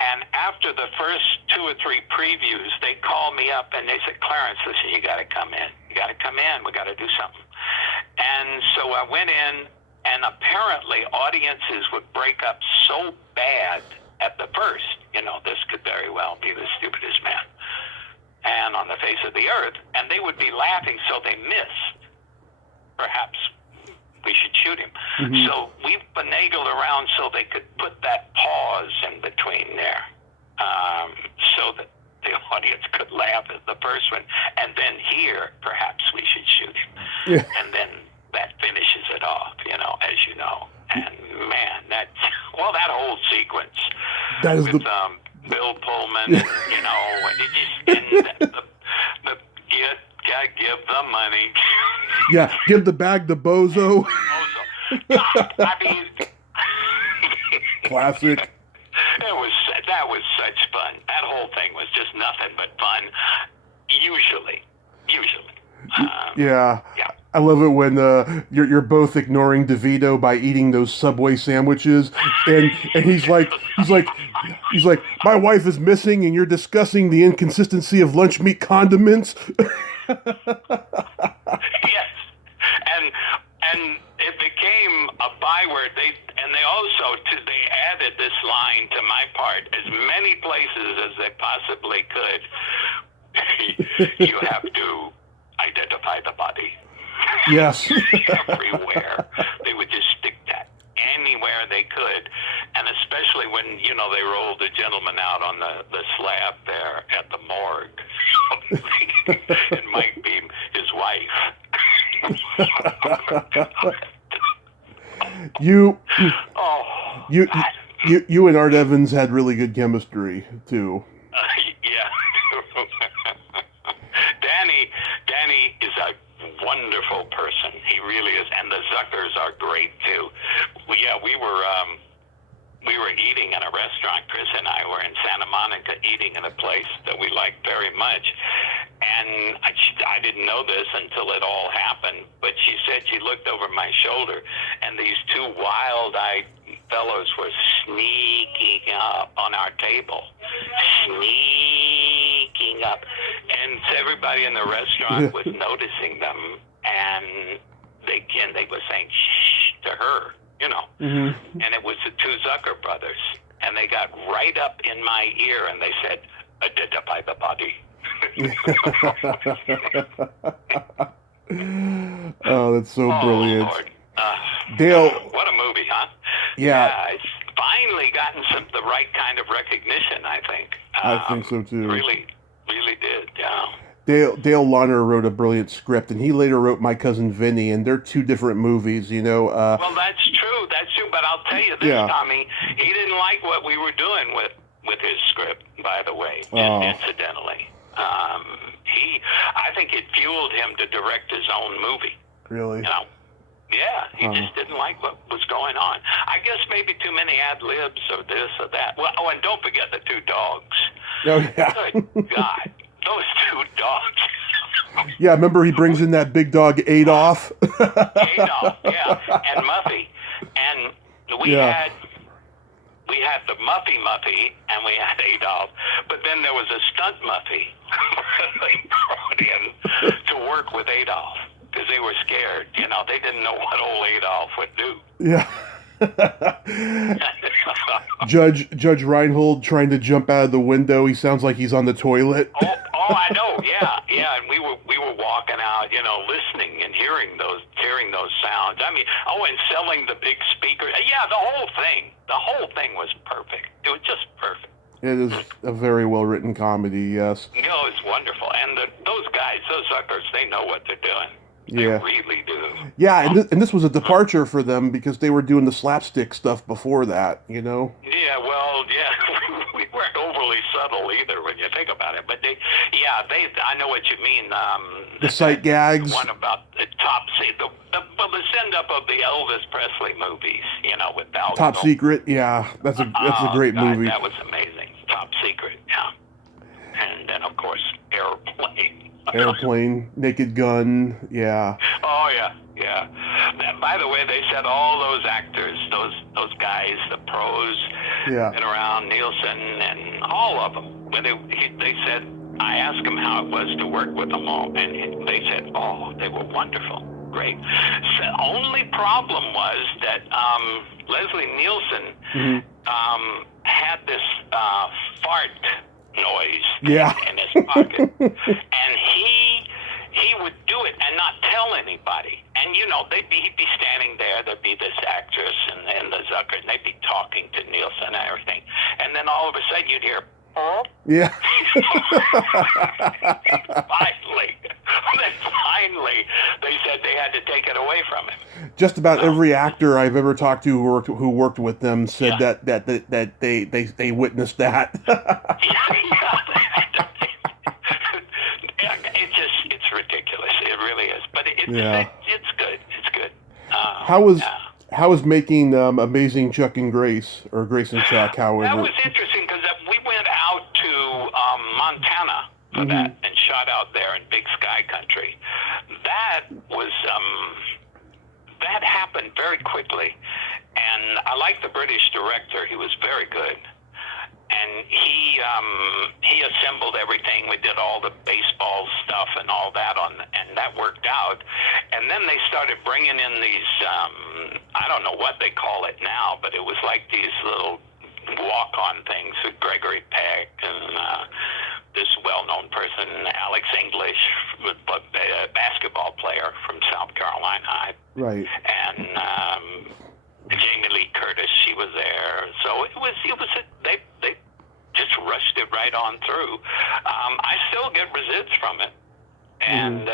and after the first 2 or 3 previews, they called me up and they said, "Clarence, listen, you got to come in. We got to do something." And so I went in, and apparently audiences would break up so bad at the first, this could very well be the stupidest man and on the face of the earth, and they would be laughing, so they missed. Perhaps we should shoot him. Mm-hmm. So we finagled around so they could put that pause in between there, so that the audience could laugh at the first one, and then here, perhaps we should shoot him. Yeah. And then that finishes it off, as you know. And man, that whole sequence with Bill Pullman, and give the money. Yeah, give the bag to Bozo. I mean, classic. That was such fun. That whole thing was just nothing but fun. Usually. Yeah. I love it when you're both ignoring DeVito by eating those Subway sandwiches, and he's like, my wife is missing, and you're discussing the inconsistency of lunch meat condiments. Yes, and it became a byword. They added this line to my part as many places as they possibly could. You have to identify the body. Yes. Everywhere. They would just stick that anywhere they could. And especially when, they rolled the gentleman out on the slab there at the morgue. It might be his wife. You and Art Evans had really good chemistry, too. Yeah. Danny is a wonderful person. He really is, and the Zuckers are great too. We were eating in a restaurant. Chris and I were in Santa Monica eating in a place that we liked very much, and I didn't know this until it all happened. But she said she looked over my shoulder, and these 2 wild-eyed fellows were sneaking up on our table, sneaking up, and everybody in the restaurant was noticing them, and they were saying shh to her, Mm-hmm. And it was the 2 Zucker brothers, and they got right up in my ear, and they said, "Identify the body." Oh, that's so Oh, brilliant. Lord. Dale, What a movie, huh? yeah, Yeah, it's finally gotten the right kind of recognition, I think. I think so too. Really, really did, yeah. Dale Launer wrote a brilliant script, and he later wrote My Cousin Vinny, and they're two different movies, you know. Well, that's true. That's true. But I'll tell you this, Yeah. Tommy. He didn't like what we were doing with his script. By the way, just Oh, incidentally, I think it fueled him to direct his own movie. really? You know. Yeah, he just didn't like what was going on. I guess maybe too many ad libs or this or that. Well, oh, and don't forget the two dogs. Oh, yeah. Good God, those two dogs. Yeah, remember he brings in that big dog Adolf? Adolf, yeah, and Muffy, and we Yeah. had the Muffy, and we had Adolf, but then there was a stunt Muffy they brought in to work with Adolf because they were scared. You know, they didn't know what old Adolf would do. Yeah. Judge Reinhold trying to jump out of the window. He sounds like he's on the toilet. Oh, I know. Yeah, and we were walking out, you know, listening and hearing those sounds. I mean, and selling the big speaker. Yeah, the whole thing was perfect. It was just perfect. It is a very well written comedy. Yes. No, it's wonderful. And those guys, those suckers, they know what they're doing. Yeah. They really do. Yeah, and this was a departure for them because they were doing the slapstick stuff before that, you know? Yeah, well, yeah, we weren't overly subtle either when you think about it. But I know what you mean. The sight gags. The one about the top secret, the send-up of the Elvis Presley movies, you know, with Val. Top Secret, yeah, that's a great movie. That was amazing. Top Secret, yeah. And then, of course, Airplane, Naked Gun, yeah. Oh yeah. And by the way, they said all those actors, those guys, the pros, Yeah. been around, Nielsen and all of them. When they said, I asked them how it was to work with them all, and they said, oh, they were wonderful, great. So the only problem was that Leslie Nielsen had this fart noise in his pocket, and he would do it and not tell anybody. And you know, he'd be standing there. There'd be this actress and the Zucker, and they'd be talking to Nielsen and everything. And then all of a sudden, you'd hear, oh. Yeah. Finally, they said they had to take it away from him. Just about every actor I've ever talked to who worked with them said that they witnessed that. It's ridiculous. It really is. But it's good. It's good. How was making Amazing Chuck and Grace, or Grace and Chuck, however? That was interesting because we went out to Montana for that and shot out there in Big Sky Country. That was that happened very quickly, and I liked the British director. He was very good. And he assembled everything. We did all the baseball stuff and all that and that worked out. And then they started bringing in these, I don't know what they call it now, but it was like these little walk-on things with Gregory Peck and this well-known person, Alex English, a basketball player from South Carolina. Right. And Jamie Lee Curtis, she was there. So they just rushed it right on through. I still get resids from it, and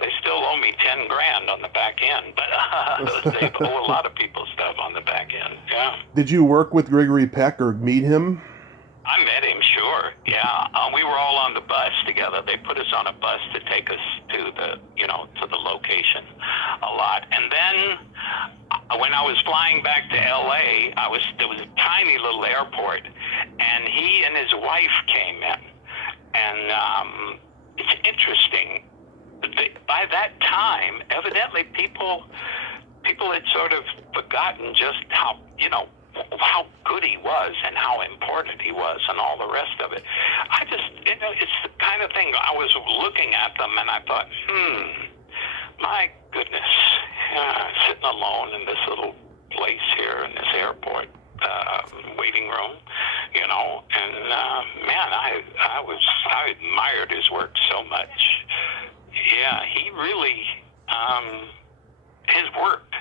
they still owe me $10,000 on the back end. But they owe a lot of people stuff on the back end. Yeah. Did you work with Gregory Peck or meet him? I met him, sure. Yeah, we were all on the bus together. They put us on a bus to take us to the location a lot. And then when I was flying back to L.A., there was a tiny little airport, and he and his wife came in. And it's interesting. By that time, evidently people had sort of forgotten just how good he was and how important he was and all the rest of it. It's the kind of thing I was looking at them and I thought, my goodness, sitting alone in this little place here in this airport waiting room, and man, I admired his work so much. Yeah, he really has worked.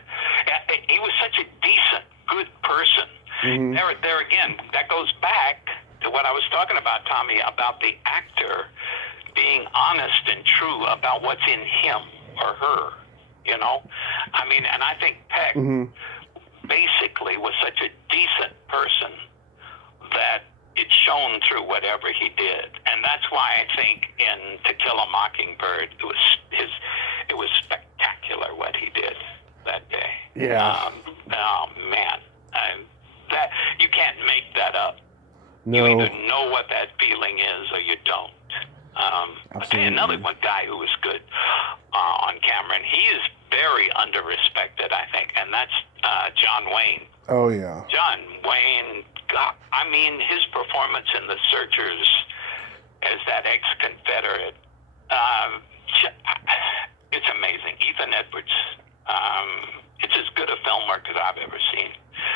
He was such a decent, good person. Mm-hmm. There again, that goes back to what I was talking about, Tommy, about the actor being honest and true about what's in him or her. You know, I mean, and I think Peck basically was such a decent person that it shone through whatever he did, and that's why I think in To Kill a Mockingbird, it was spectacular what he did that day. Yeah. Oh man, that you can't make that up. No. You either know what that feeling is or you don't. I'll tell you another one guy who was good on camera, and he is very under-respected, I think, and that's John Wayne. Oh, yeah. John Wayne, God, I mean, his performance in The Searchers as that ex-Confederate, it's amazing. Ethan Edwards, it's as good a film work as I've ever seen.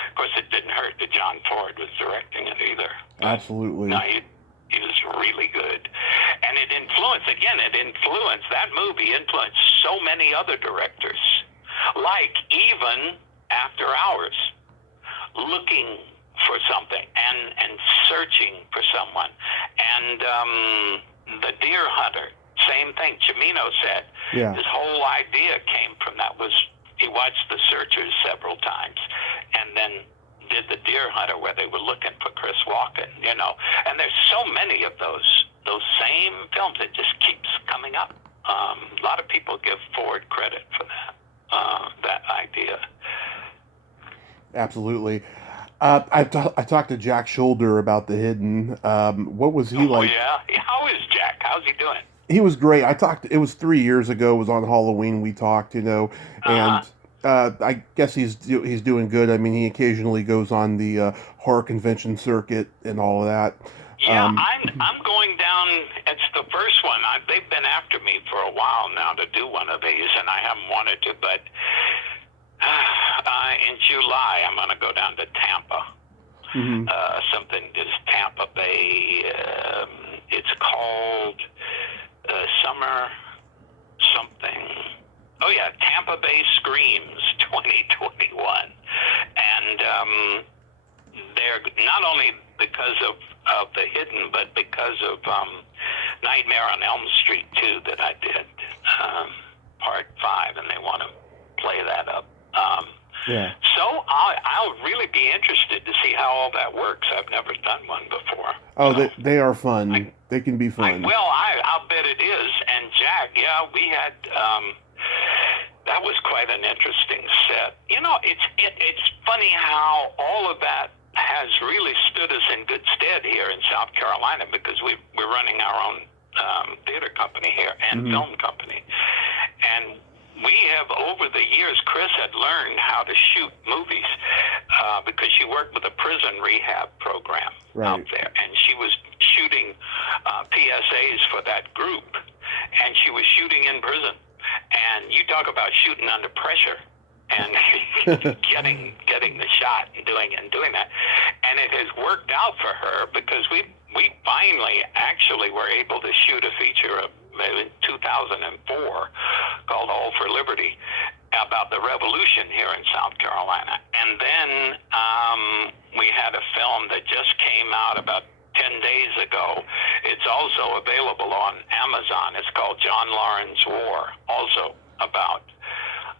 Of course, it didn't hurt that John Ford was directing it either. Absolutely. No, he was really good. And that movie influenced so many other directors, like even After Hours, looking for something and searching for someone. And The Deer Hunter, same thing. Cimino said his whole idea came from that. Was he watched The Searchers several times and then did The Deer Hunter where they were looking for Chris Walken, you know. And there's so many of those same films. It just keeps coming up. A lot of people give Ford credit for that idea. Absolutely. I talked to Jack Shoulder about The Hidden. What was he like? Yeah. How is Jack? How's he doing? He was great. It was 3 years ago. It was on Halloween we talked, you know, and I guess he's doing good. I mean, he occasionally goes on the horror convention circuit and all of that. Yeah, I'm going down. It's the first one. They've been after me for a while now to do one of these, and I haven't wanted to. But in July, I'm going to go down to Tampa. Something is Tampa Bay. It's called Summer something. Oh yeah, Tampa Bay Screams 2021, and they're not only because of The Hidden, but because of Nightmare on Elm Street 2 that I did, part 5, and they want to play that up. So I'll really be interested to see how all that works. I've never done one before. Oh, they are fun. They can be fun. I'll bet it is. And Jack, we had. That was quite an interesting set. You know, it's funny how all of that has really stood us in good stead here in South Carolina, because we're running our own theater company here and film company. And we have, over the years, Chris had learned how to shoot movies because she worked with a prison rehab program out there. And she was shooting PSAs for that group. And she was shooting in prison. And you talk about shooting under pressure and getting the shot and doing that. And it has worked out for her, because we finally actually were able to shoot a feature in 2004 called All for Liberty about the revolution here in South Carolina. And then we had a film that just came out about 10 days ago. It's also available on Amazon. It's called John Lawrence War, also about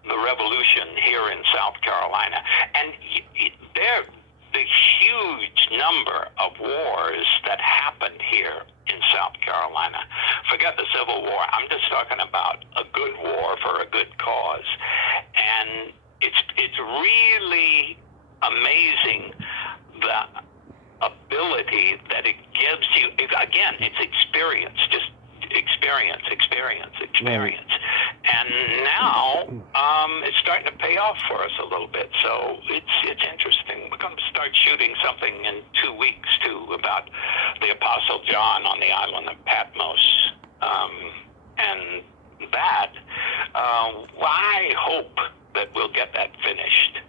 the revolution here in South Carolina. And the huge number of wars that happened here in South Carolina. Forget the Civil War. I'm just talking about a good war for a good cause. And it's really amazing the ability that it gives you. Again, it's experience, just experience. Right. And now it's starting to pay off for us a little bit. So it's interesting. We're going to start shooting something in 2 weeks too about the Apostle John on the island of Patmos, and that. I hope that we'll get that finished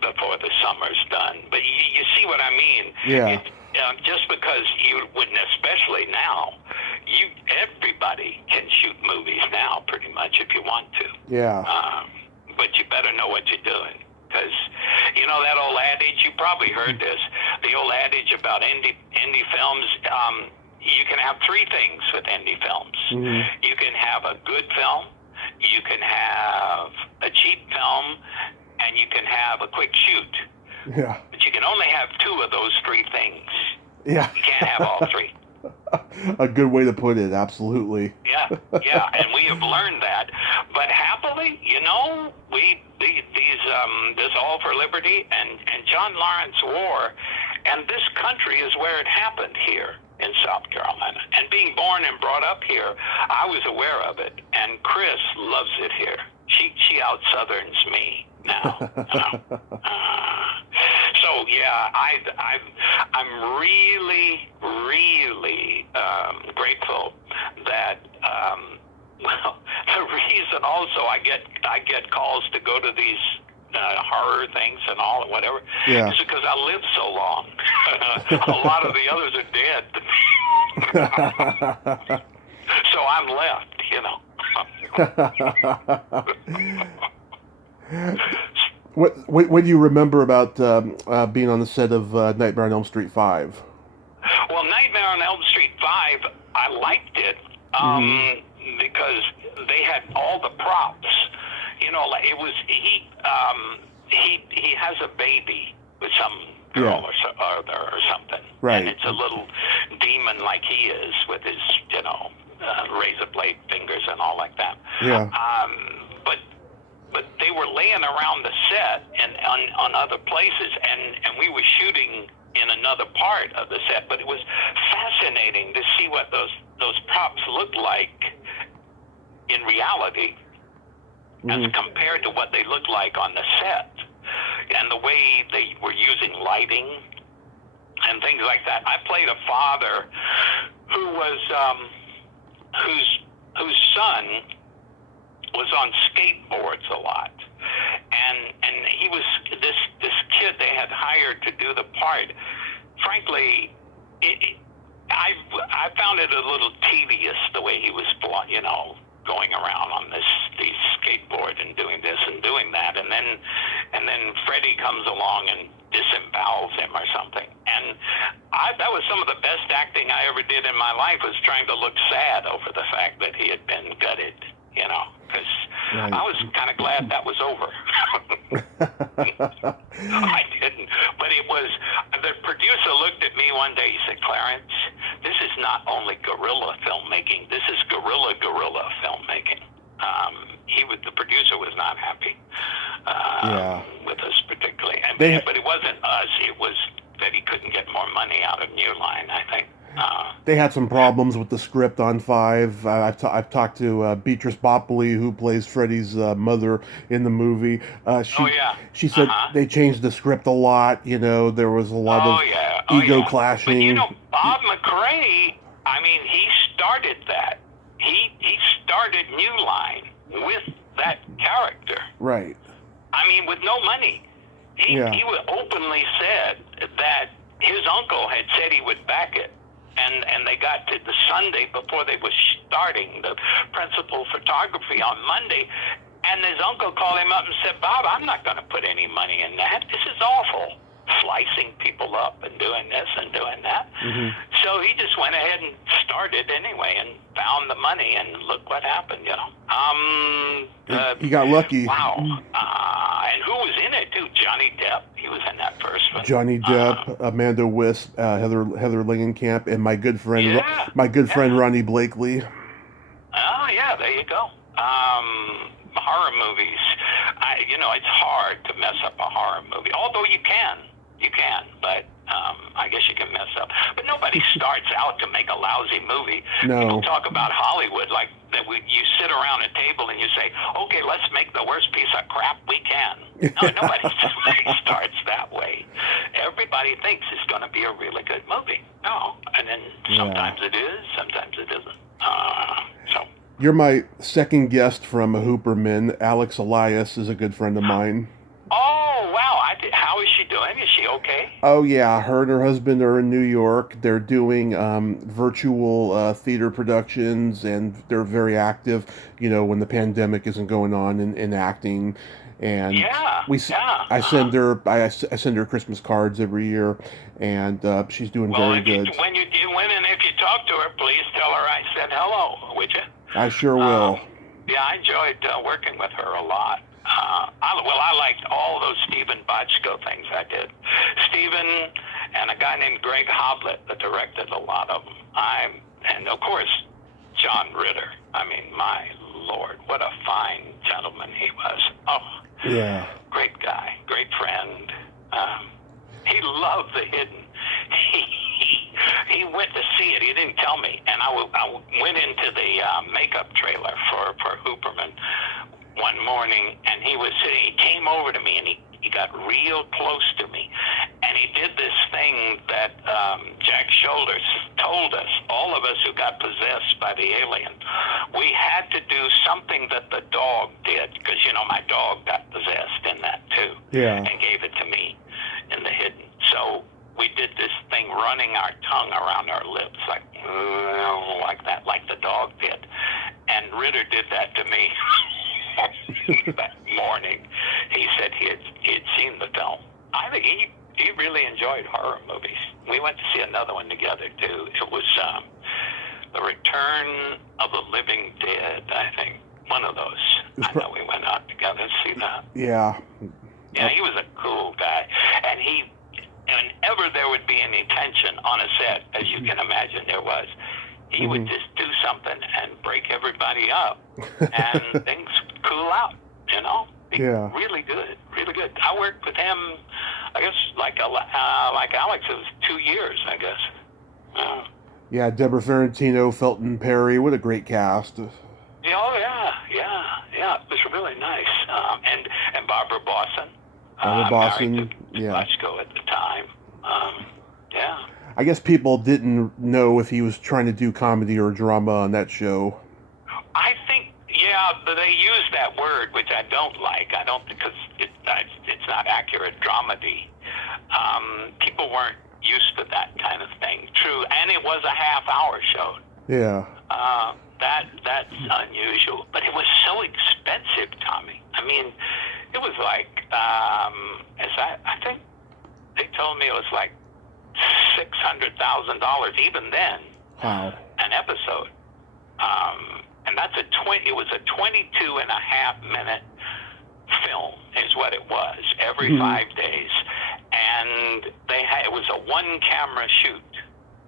before the summer's done. But you see what I mean? Yeah. Just because you wouldn't, especially now, everybody can shoot movies now, pretty much, if you want to. Yeah. But you better know what you're doing. Because, you know, that old adage, you probably heard this, the old adage about indie films, you can have three things with indie films. Mm-hmm. You can have a good film, you can have a cheap film, and you can have a quick shoot. Yeah. But you can only have two of those three things. Yeah. You can't have all three. A good way to put it, absolutely. Yeah, and we have learned that. But happily, you know, this All for Liberty and John Lawrence War, and this country is where it happened here in South Carolina. And being born and brought up here, I was aware of it. And Chris loves it here. She out-southerns me now. So yeah, I'm really, really grateful that. Well, the reason also I get calls to go to these horror things and all and whatever is because I live so long. A lot of the others are dead. So I'm left, you know. What do you remember about being on the set of Nightmare on Elm Street 5? Well, Nightmare on Elm Street 5, I liked it because they had all the props. You know, like it was he has a baby with some girl or something, right? And it's a little demon like he is with his, you know, razor blade fingers and all like that. Yeah. But they were laying around the set and on other places, and we were shooting in another part of the set. But it was fascinating to see what those props looked like in reality as compared to what they looked like on the set, and the way they were using lighting and things like that. I played a father who was whose son was on skateboards a lot, and he was this kid they had hired to do the part. Frankly, I found it a little tedious the way he was, you know, going around on these skateboard and doing this and doing that, and then Freddie comes along and disembowels him or something. And that was some of the best acting I ever did in my life, was trying to look sad over the fact that he had been gutted, you know, because I was kind of glad that was over. I didn't, but it was, the producer looked at me one day, he said, "Clarence, this is not only guerrilla filmmaking, this is guerrilla filmmaking." The producer was not happy with us particularly. But it wasn't us, it was that he couldn't get more money out of New Line, I think. They had some problems with the script on 5. I've talked to Beatrice Bopley, who plays Freddy's mother in the movie. She said they changed the script a lot. You know, there was a lot of ego clashing. But you know, Bob McRae, I mean, he started that. He started New Line with that character. Right. I mean, with no money. He openly said that his uncle had said he would back it. And they got to the Sunday before they were starting the principal photography on Monday, and his uncle called him up and said, "Bob, I'm not going to put any money in that. This is awful, slicing people up and doing this and doing that." So he just went ahead and started anyway and found the money, and look what happened, you know. He got lucky. Wow. And who was in it, too? Johnny Depp. He was in that first one. Johnny Depp, Amanda Wisp, Heather Langenkamp, and my good friend Ronnie Blakely. Oh, yeah, there you go. Horror movies. You know, it's hard to mess up a horror movie. Although you can, but I guess you can mess up. But nobody starts out to make a lousy movie. No. People talk about Hollywood like that. You sit around a table and you say, "Okay, let's make the worst piece of crap we can." No, nobody starts that way. Everybody thinks it's going to be a really good movie. No, and then sometimes it is, sometimes it isn't. So. You're my second guest from Hooperman. Alex Elias is a good friend of mine. Oh, wow. How is she doing? Is she okay? Oh yeah, her and her husband are in New York. They're doing virtual theater productions, and they're very active. You know, when the pandemic isn't going on in acting, and Yeah, we yeah. I send her Christmas cards every year, and she's doing Well, very good. when you win and if you talk to her, please tell her I said hello, would you? I sure will. Yeah, I enjoyed working with her a lot. I liked all those Stephen Bochco things I did. Stephen and a guy named Greg Hoblet that directed a lot of them. And of course, John Ritter. I mean, my Lord, what a fine gentleman he was. Oh, Yeah. great guy, great friend. He loved The Hidden. He went to see it. He didn't tell me, and I went into the makeup trailer for Hooperman one morning, and he came over to me, and he got real close to me, and he did this thing that Jack Shoulders told us, all of us who got possessed by the alien, we had to do something that the dog did, because, you know, my dog got possessed in that too, Yeah. and gave it to me in The Hidden. So we did this thing running our tongue around our lips, like that, like the dog did. And Ritter did that to me that morning. He said he had seen the film. I think he really enjoyed horror movies. We went to see another one together, too. It was The Return of the Living Dead, I think. One of those. I know we went out together to see that. Yeah. Yeah, he was a cool guy. And whenever there would be any tension on a set, as you can imagine there was, he would just do something and break everybody up, and things would cool out, you know? Yeah. Really good, really good. I worked with him, I guess, like Alex, it was 2 years, I guess. Yeah, Deborah Ferrantino, Felton Perry, what a great cast. Oh, yeah. It was really nice. And Barbara Bosson. Barbara Bosson, married to yeah. Bochco at the time. Yeah. I guess people didn't know if he was trying to do comedy or drama on that show. I think, they use that word, which I don't like. I don't, because it's not accurate dramedy. People weren't used to that kind of thing. True, and it was a half-hour show. Yeah. That's unusual, but it was so expensive, Tommy. I mean, it was like, I think they told me it was like $600,000 even then. Wow. An episode. And that's it was a 22 and a half minute film is what it was, every 5 days. And it was a one camera shoot,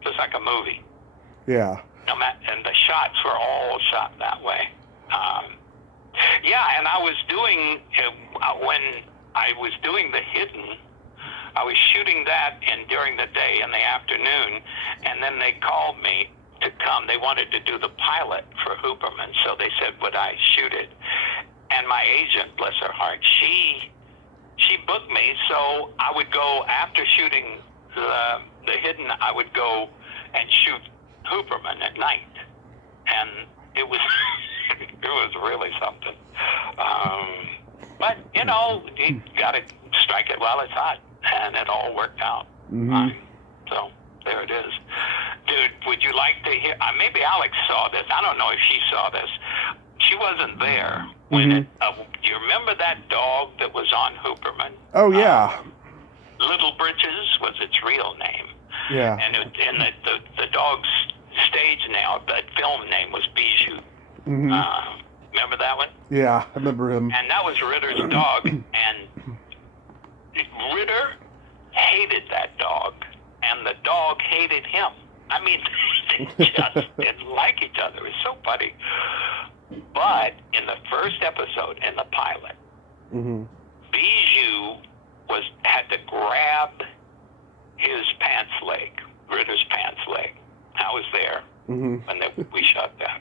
just like a movie. Yeah. And the shots were all shot that way. And I was doing, when I was doing The Hidden, I was shooting that during the day and the afternoon, and then they called me to come. They wanted to do the pilot for Hooperman, so they said, would I shoot it? And my agent, bless her heart, she booked me, so I would go, after shooting the Hidden, I would go and shoot Hooperman at night. And it was really something. But, you know, you got to strike it while it's hot, and it all worked out. So there it is. Dude, would you like to hear? Maybe Alex saw this. I don't know if she saw this. She wasn't there when do you remember that dog that was on Hooperman? Oh, yeah. Little Britches was its real name. Yeah. And the dog's stage name, the film name was Bijou. Remember that one? Yeah, I remember him. And that was Ritter's dog. And Ritter hated that dog, and the dog hated him. I mean, they just didn't like each other. It was so funny. But in the first episode, in the pilot, Bijou had to grab his pants leg, Ritter's pants leg. I was there when we shot that.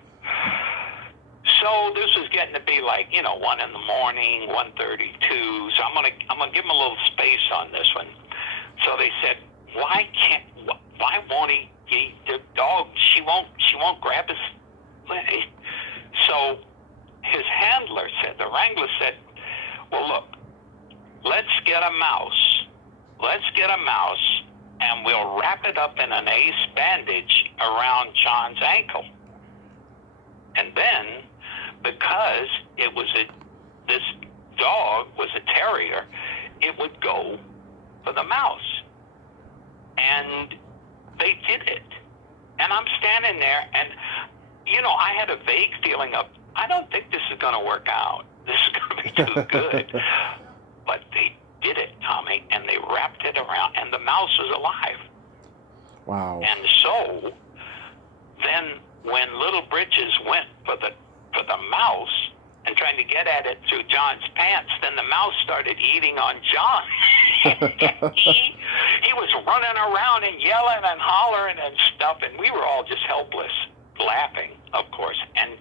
So this was getting to be like, 1 in the morning, 1:32. So I'm gonna give him a little space on this one. So they said, why won't the dog? She won't grab his leg. So his handler said, the wrangler said, well, look, let's get a mouse wrap it up in an ace bandage around John's ankle. And then, because this dog was a terrier, it would go for the mouse. And they did it. And I'm standing there, and, I had a vague feeling of, I don't think this is going to work out. This is going to be too good. But they did it, Tommy, and they wrapped it around, and the mouse was alive. Wow. And so, then when Little Britches went for the mouse and trying to get at it through John's pants, then the mouse started eating on John. he was running around and yelling and hollering and stuff, and we were all just helpless, laughing, of course. And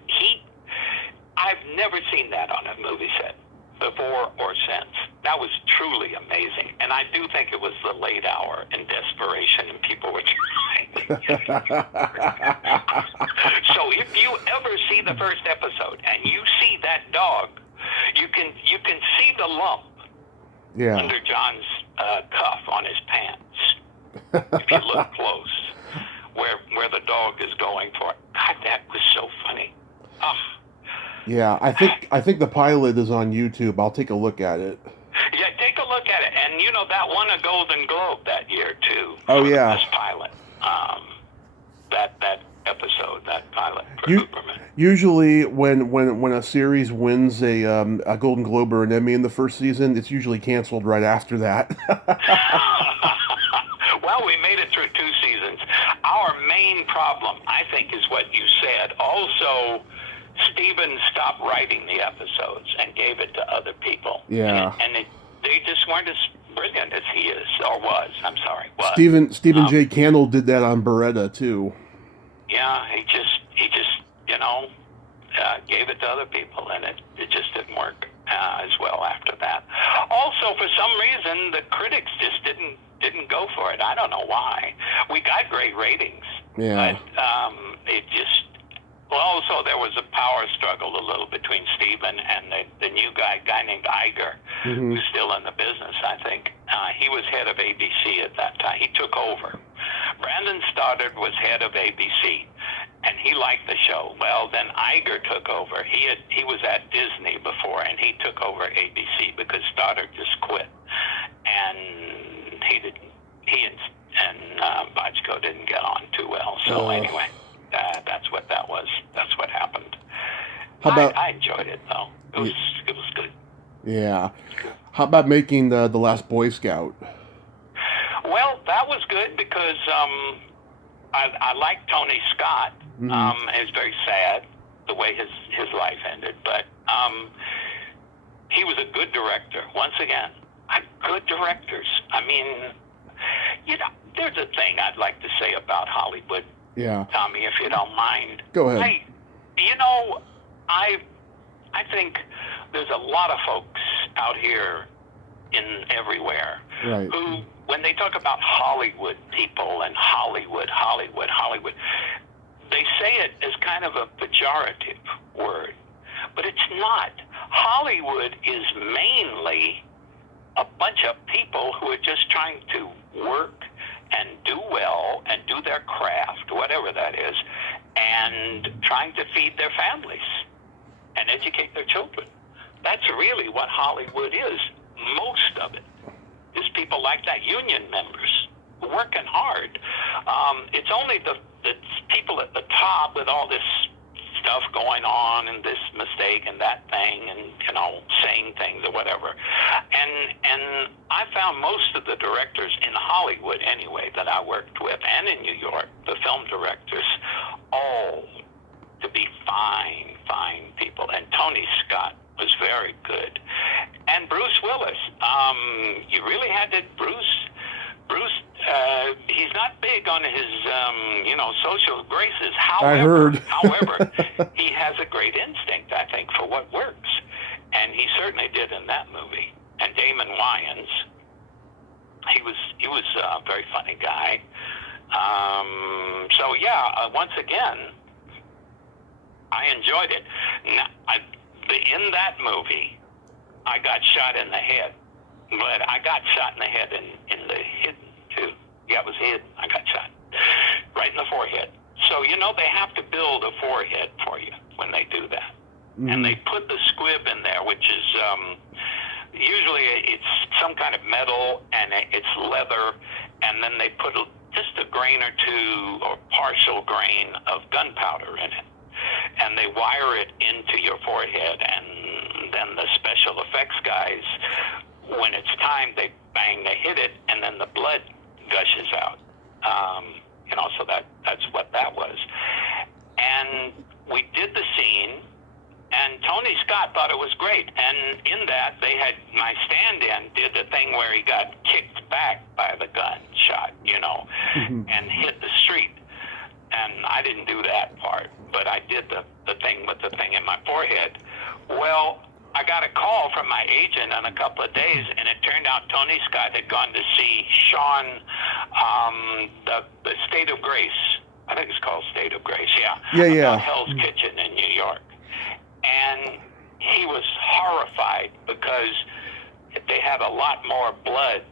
I've never seen that on a movie set before or since. That was truly amazing. And I do think it was the late hour and desperation, and people were trying. So if you ever see the first episode and you see that dog, you can see the lump under John's cuff on his pants. If you look close, where the dog is going for it. God, that was so funny. Oh. Yeah, I think the pilot is on YouTube. I'll take a look at it. Yeah, take a look at it. And that won a Golden Globe that year too. Oh yeah. This pilot. That episode, that pilot for Cooperman. Usually when a series wins a Golden Globe or an Emmy in the first season, it's usually canceled right after that. Well, we made it through 2 seasons. Our main problem, I think, is what you said. Also, Steven stopped writing the episodes and gave it to other people. Yeah. And they just weren't as brilliant as he is, or was. I'm sorry. Was. Stephen J. Cannell did that on Beretta, too. Yeah, he just gave it to other people, and it just didn't work as well after that. Also, for some reason, the critics just didn't go for it. I don't know why. We got great ratings. Yeah. But it just... Well, also there was a power struggle a little between Steven and the new guy named Iger, who's still in the business, I think. He was head of ABC at that time. He took over. Brandon Stoddard was head of ABC, and he liked the show. Well, then Iger took over. He was at Disney before, and he took over ABC because Stoddard just quit, and he and Bochco didn't get on too well. So anyway. That's what that was. That's what happened. I enjoyed it, though. It was good. Yeah. How about making the Last Boy Scout? Well, that was good because I like Tony Scott. It's very sad the way his life ended, but he was a good director. Once again, good directors. I mean, there's a thing I'd like to say about Hollywood. Yeah. Tommy, if you don't mind. Go ahead. I think there's a lot of folks out here everywhere who, when they talk about Hollywood people and Hollywood, they say it as kind of a pejorative word, but it's not. Hollywood is mainly a bunch of people who are just trying to work and do well and do their craft, whatever that is, and trying to feed their families and educate their children. That's really what Hollywood is. Most of it is people like that, union members, working hard. It's only the people at the top with all this stuff going on and this mistake and that thing and, saying things or whatever. And I found most of the directors in Hollywood anyway that I worked with and in New York, the film directors, all to be fine people. And Tony Scott was very good. And Bruce Willis, you really had to, Bruce, he's not big on his, social graces. However, he has a great instinct, I think, for what works. And he certainly did in that movie. And Damon Wayans, he was a very funny guy. Once again, I enjoyed it. Now, in that movie, I got shot in the head. But I got shot in the head in the hidden, too. Yeah, it was hidden. I got shot right in the forehead. So, they have to build a forehead for you when they do that. Mm-hmm. And they put the squib in there, which is usually it's some kind of metal and it's leather, and then they put just a grain or two or partial grain of gunpowder in it. And they wire it into your forehead, and then the special effects guys, when it's time, they hit it, and then the blood gushes out. So that's what that was. And we did the scene, and Tony Scott thought it was great. And in that, my stand-in did the thing where he got kicked back by the gunshot, and hit the street. And I didn't do that part, but I did the thing with the thing in my forehead. Well, I got a call from my agent in a couple of days, and it turned out Tony Scott had gone to see Sean, the State of Grace. I think it's called State of Grace, yeah. Hell's Kitchen in New York. And he was horrified because they had a lot more blood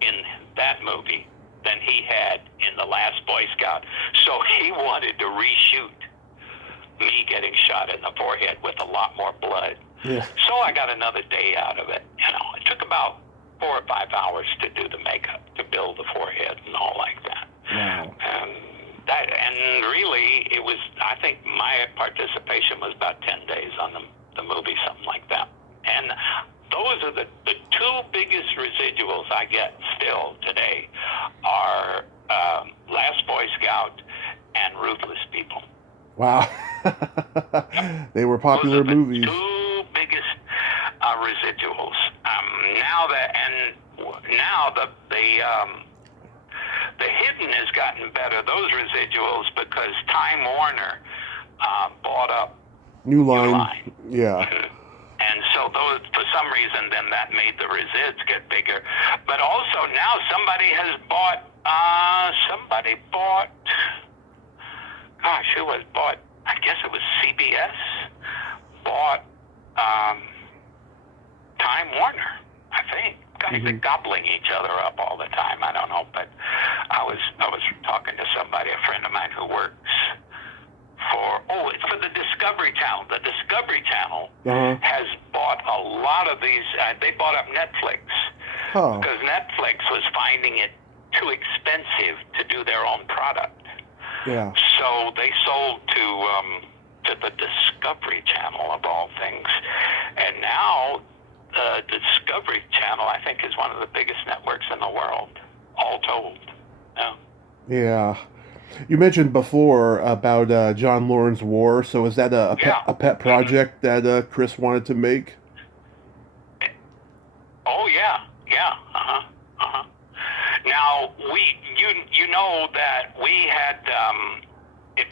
in that movie than he had in The Last Boy Scout. So he wanted to reshoot me getting shot in the forehead with a lot more blood. Yeah. So I got another day out of it. It took about 4 or 5 hours to do the makeup, to build the forehead and all like that. Wow. And really, it was, I think my participation was about 10 days on the movie, something like that. And those are the two biggest residuals I get still today are Last Boy Scout and Ruthless People. Wow. They were popular those are the movies. Two biggest residuals. Now the hidden has gotten better. Those residuals, because Time Warner bought up New Line. Yeah. And so those, for some reason, then that made the resids get bigger. But also now somebody bought, who was bought, I guess it was CBS, bought Time Warner, I think. Guys are gobbling each other up all the time. I don't know, but I was talking to somebody, a friend of mine who works it's for the Discovery Channel. The Discovery Channel has bought a lot of these. They bought up Netflix because Netflix was finding it too expensive to do their own product. Yeah. So they sold to the Discovery Channel, of all things. And now the Discovery Channel, I think, is one of the biggest networks in the world, all told. Yeah. Yeah. You mentioned before about John Lawrence War, so is that a pet project that Chris wanted to make? Oh, yeah. Now, you know that we had,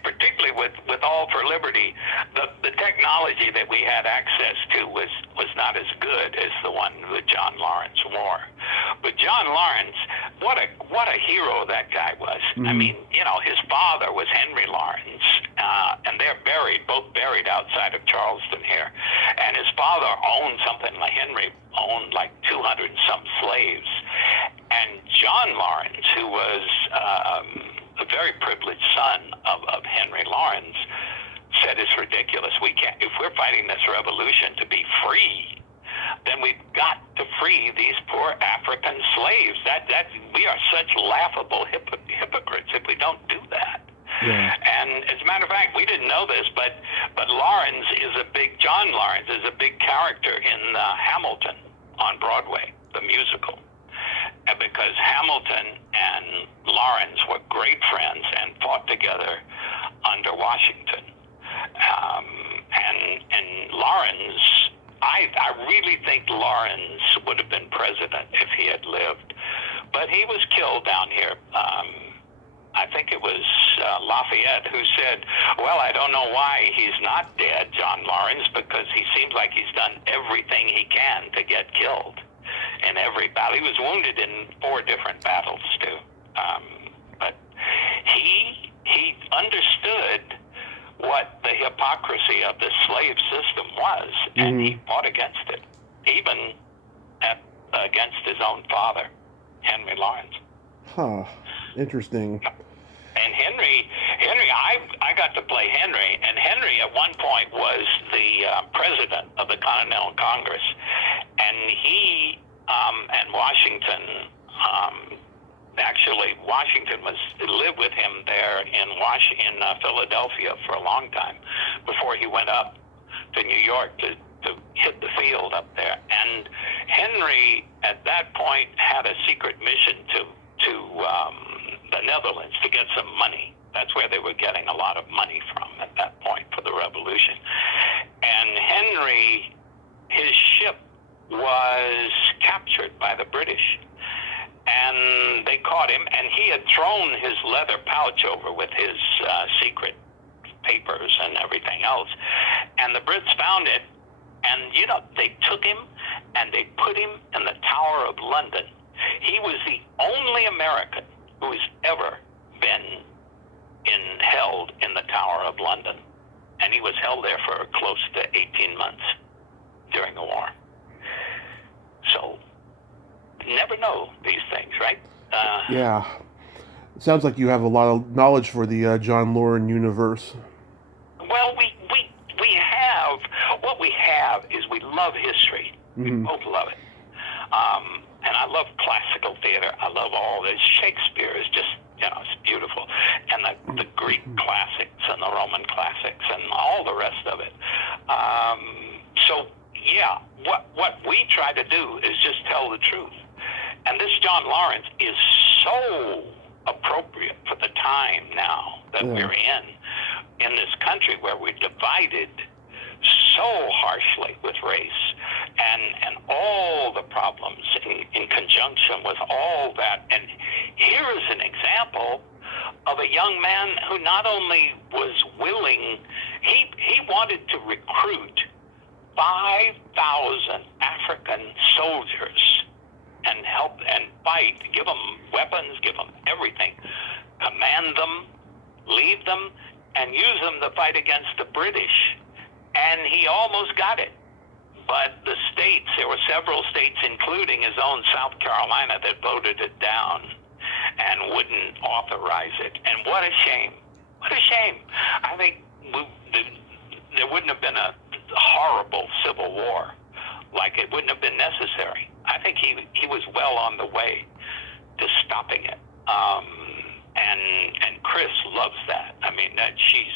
particularly with All for Liberty, the technology that we had access to was not as good as the one with John Lawrence War. But John Lawrence, what a hero that guy was. Mm-hmm. I mean, his father was Henry Lawrence, and they're both buried outside of Charleston here. And his father owned something like Henry owned like 200 and some slaves. And John Lawrence, who was a very privileged son of Henry Lawrence, said it's ridiculous. We can't, if we're fighting this revolution to be free, then we've got to free these poor African slaves. That we are such laughable hypocrites if we don't do that. Yeah. And as a matter of fact, we didn't know this, but John Lawrence is a big character in Hamilton on Broadway, the musical. And because Hamilton and Lawrence were great friends and fought together under Washington. And Lawrence, I really think Lawrence would have been president if he had lived. But he was killed down here. I think it was Lafayette who said, well, I don't know why he's not dead, John Lawrence, because he seems like he's done everything he can to get killed in every battle. He was wounded in 4 different battles, too. But he understood what the hypocrisy of the slave system was, and he fought against it, even against his own father, Henry Lawrence. Huh. Interesting. And Henry, I got to play Henry, and Henry at one point was the president of the Continental Congress, and he and Washington. Actually, Washington lived with him there in Philadelphia for a long time before he went up to New York to hit the field up there. And Henry, at that point, had a secret mission to the Netherlands to get some money. That's where they were getting a lot of money from at that point for the revolution. And Henry, his ship was captured by the British. And they caught him, and he had thrown his leather pouch over with his secret papers and everything else. And the Brits found it, and, they took him, and they put him in the Tower of London. He was the only American who has ever been held in the Tower of London. And he was held there for close to 18 months during the war. So, never know these things, right? Yeah. It sounds like you have a lot of knowledge for the John Loren universe. Well, we have, what we have is we love history. Mm-hmm. We both love it. And I love classical theater. I love all this. Shakespeare is just, it's beautiful. And the Greek classics and the Roman classics and all the rest of it. So, yeah, what we try to do is just tell the truth. And this John Lawrence is so appropriate for the time now that we're in this country where we're divided so harshly with race and all the problems in conjunction with all that. And here is an example of a young man who not only was willing, he wanted to recruit 5,000 African soldiers and help and fight, give them weapons, give them everything, command them, lead them, and use them to fight against the British. And he almost got it. But the states, there were several states, including his own South Carolina, that voted it down and wouldn't authorize it. And what a shame. What a shame. I think there wouldn't have been a horrible civil war. Like it wouldn't have been necessary. I think he was well on the way to stopping it. And Chris loves that. I mean, that she's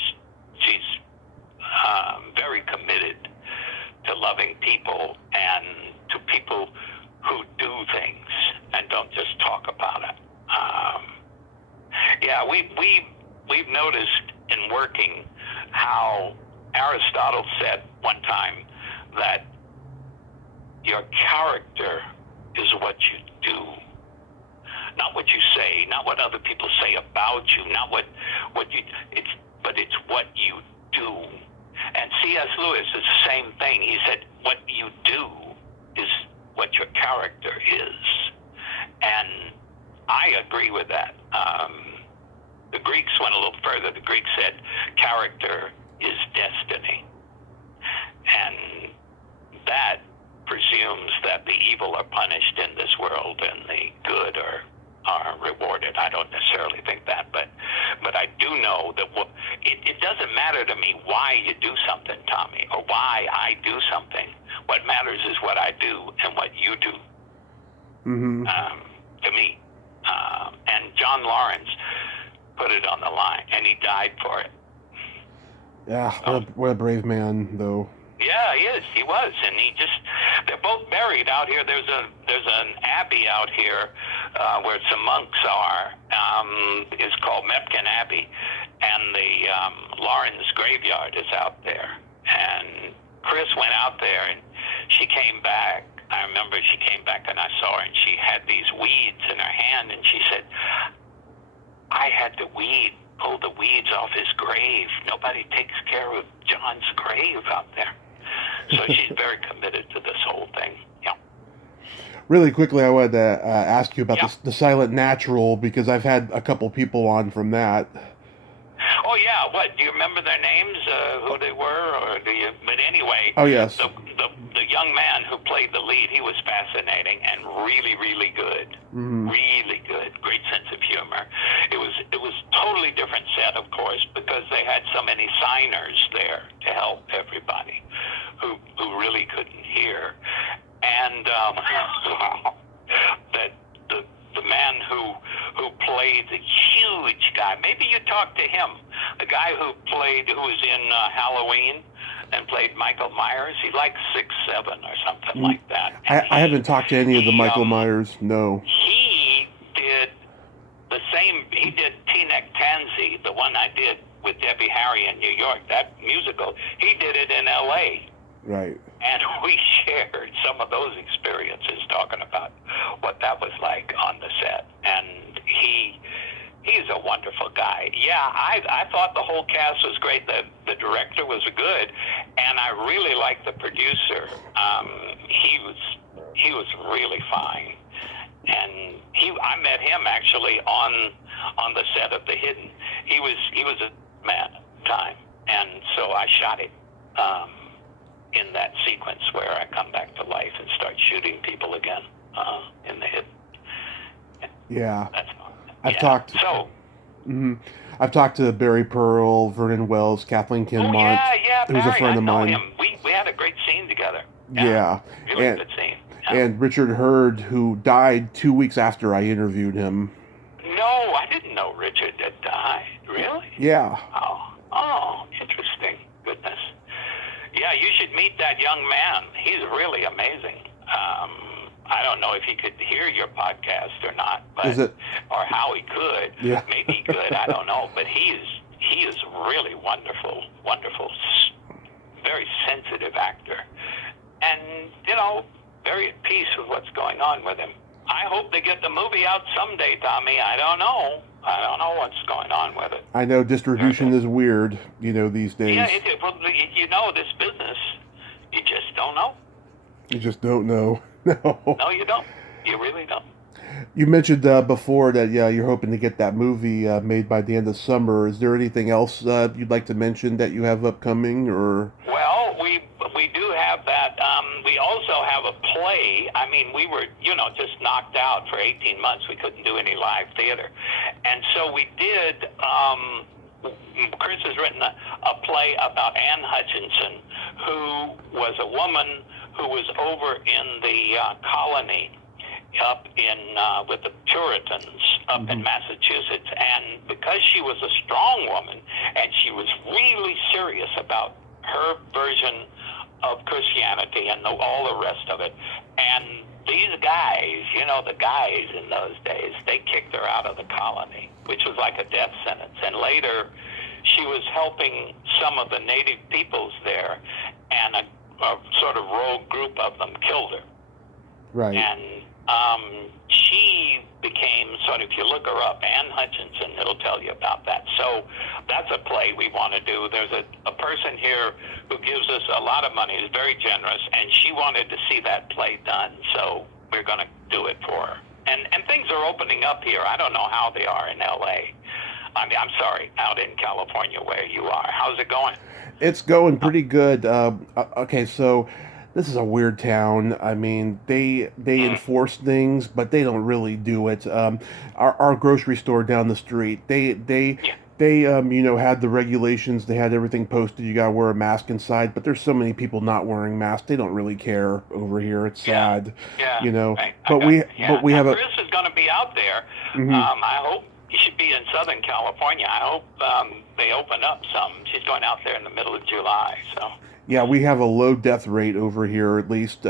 very committed to loving people and to people who do things and don't just talk about it. We've noticed in working how Aristotle said one time that your character is what you do, not what you say, not what other people say about you, not what you. But it's what you do. And C.S. Lewis is the same thing. He said, what you do is what your character is, and I agree with that. The Greeks went a little further. The Greeks said, character is destiny, and that presumes that the evil are punished in this world and the good are rewarded. I don't necessarily think that, but I do know that it doesn't matter to me why you do something, Tommy, or why I do something. What matters is what I do and what you do. Mm-hmm. To me. And John Lawrence put it on the line, and he died for it. Yeah, what a brave man, though. Yeah, he is. He was, and they're both buried out here. There's an abbey out here where some monks are. It's called Mepkin Abbey, and the Lawrence graveyard is out there. And Chris went out there, and she came back. I remember she came back, and I saw her, and she had these weeds in her hand, and she said, I had to pull the weeds off his grave. Nobody takes care of John's grave out there. So she's very committed to this whole thing. Yeah. Really quickly, I wanted to ask you about the Silent Natural, because I've had a couple people on from that. Oh, yeah. What? Do you remember their names, who they were? Or do you? But anyway. Oh, yes. The young man who played the lead, he was fascinating and really, really good. Mm-hmm. Really good. Great sense of humor. It was totally different set, of course, because they had so many signers there to help everybody who really couldn't hear. And that the man who played the huge guy, maybe you talked to him, the guy who was in Halloween and played Michael Myers. He's like 6'7" or something like that. I haven't talked to any of the Michael Myers, no. He did the same, he did Teaneck Tansy, the one I did with Debbie Harry in New York, that musical. He did it in L.A. Right. And we shared some of those experiences talking about what that was like on the set. And he's a wonderful guy. Yeah, I thought the whole cast was great. The director was good, and I really liked the producer. He was really fine. And I met him actually on the set of The Hidden. He was a man at the time, and so I shot him in that sequence where I come back to life and start shooting people again in The Hidden. Yeah. That's I've talked. So. Mm-hmm. I've talked to Barry Pearl, Vernon Wells, Kathleen Kinmont. Yeah, who's a friend of mine. Him. We had a great scene together. Yeah. Really good scene. Yeah. And Richard Hurd, who died 2 weeks after I interviewed him. No, I didn't know Richard had died. Really? Yeah. Oh, interesting. Goodness. Yeah, you should meet that young man. He's really amazing. I don't know if he could hear your podcast or not, or how he could. Yeah. Maybe he could. I don't know. But he is really wonderful, very sensitive actor, and very at peace with what's going on with him. I hope they get the movie out someday, Tommy. I don't know what's going on with it. I know distribution is weird, these days. Yeah, this business, you just don't know. You just don't know. No. No, you don't. You really don't. You mentioned before that you're hoping to get that movie made by the end of summer. Is there anything else you'd like to mention that you have upcoming, or? Well, we do have that. We also have a play. I mean, we were just knocked out for 18 months. We couldn't do any live theater, and so we did. Chris has written a play about Anne Hutchinson, who was a woman who was over in the colony up in with the Puritans up in Massachusetts, and because she was a strong woman and she was really serious about her version of Christianity and all the rest of it, and these guys, the guys in those days, they kicked her out of the colony, which was like a death sentence. And later, she was helping some of the native peoples there, and a sort of rogue group of them killed her. Right. And she became if you look her up, Anne Hutchinson, it'll tell you about that. So that's a play we want to do. There's a person here who gives us a lot of money, is very generous, and she wanted to see that play done, so we're going to do it for her. And things are opening up here. I don't know how they are in L.A. I'm sorry, out in California where you are. How's it going? It's going pretty good. Okay, so this is a weird town. I mean, they enforce things, but they don't really do it. Our grocery store down the street, they had the regulations. They had everything posted. You gotta wear a mask inside, but there's so many people not wearing masks. They don't really care over here. It's sad, Right. But we have Chris is going to be out there. Mm-hmm. I hope he should be in Southern California. I hope they open up some. She's going out there in the middle of July. So. Yeah, we have a low death rate over here, at least.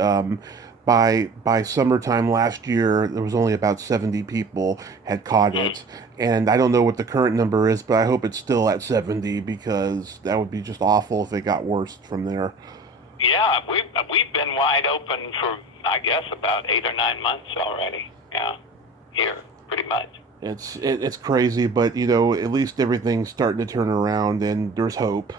By summertime last year, there was only about 70 people had caught it. And I don't know what the current number is, but I hope it's still at 70, because that would be just awful if it got worse from there. Yeah, we've been wide open for, I guess, about 8 or 9 months already. Yeah, here, pretty much. It's crazy, but, at least everything's starting to turn around, and there's hope.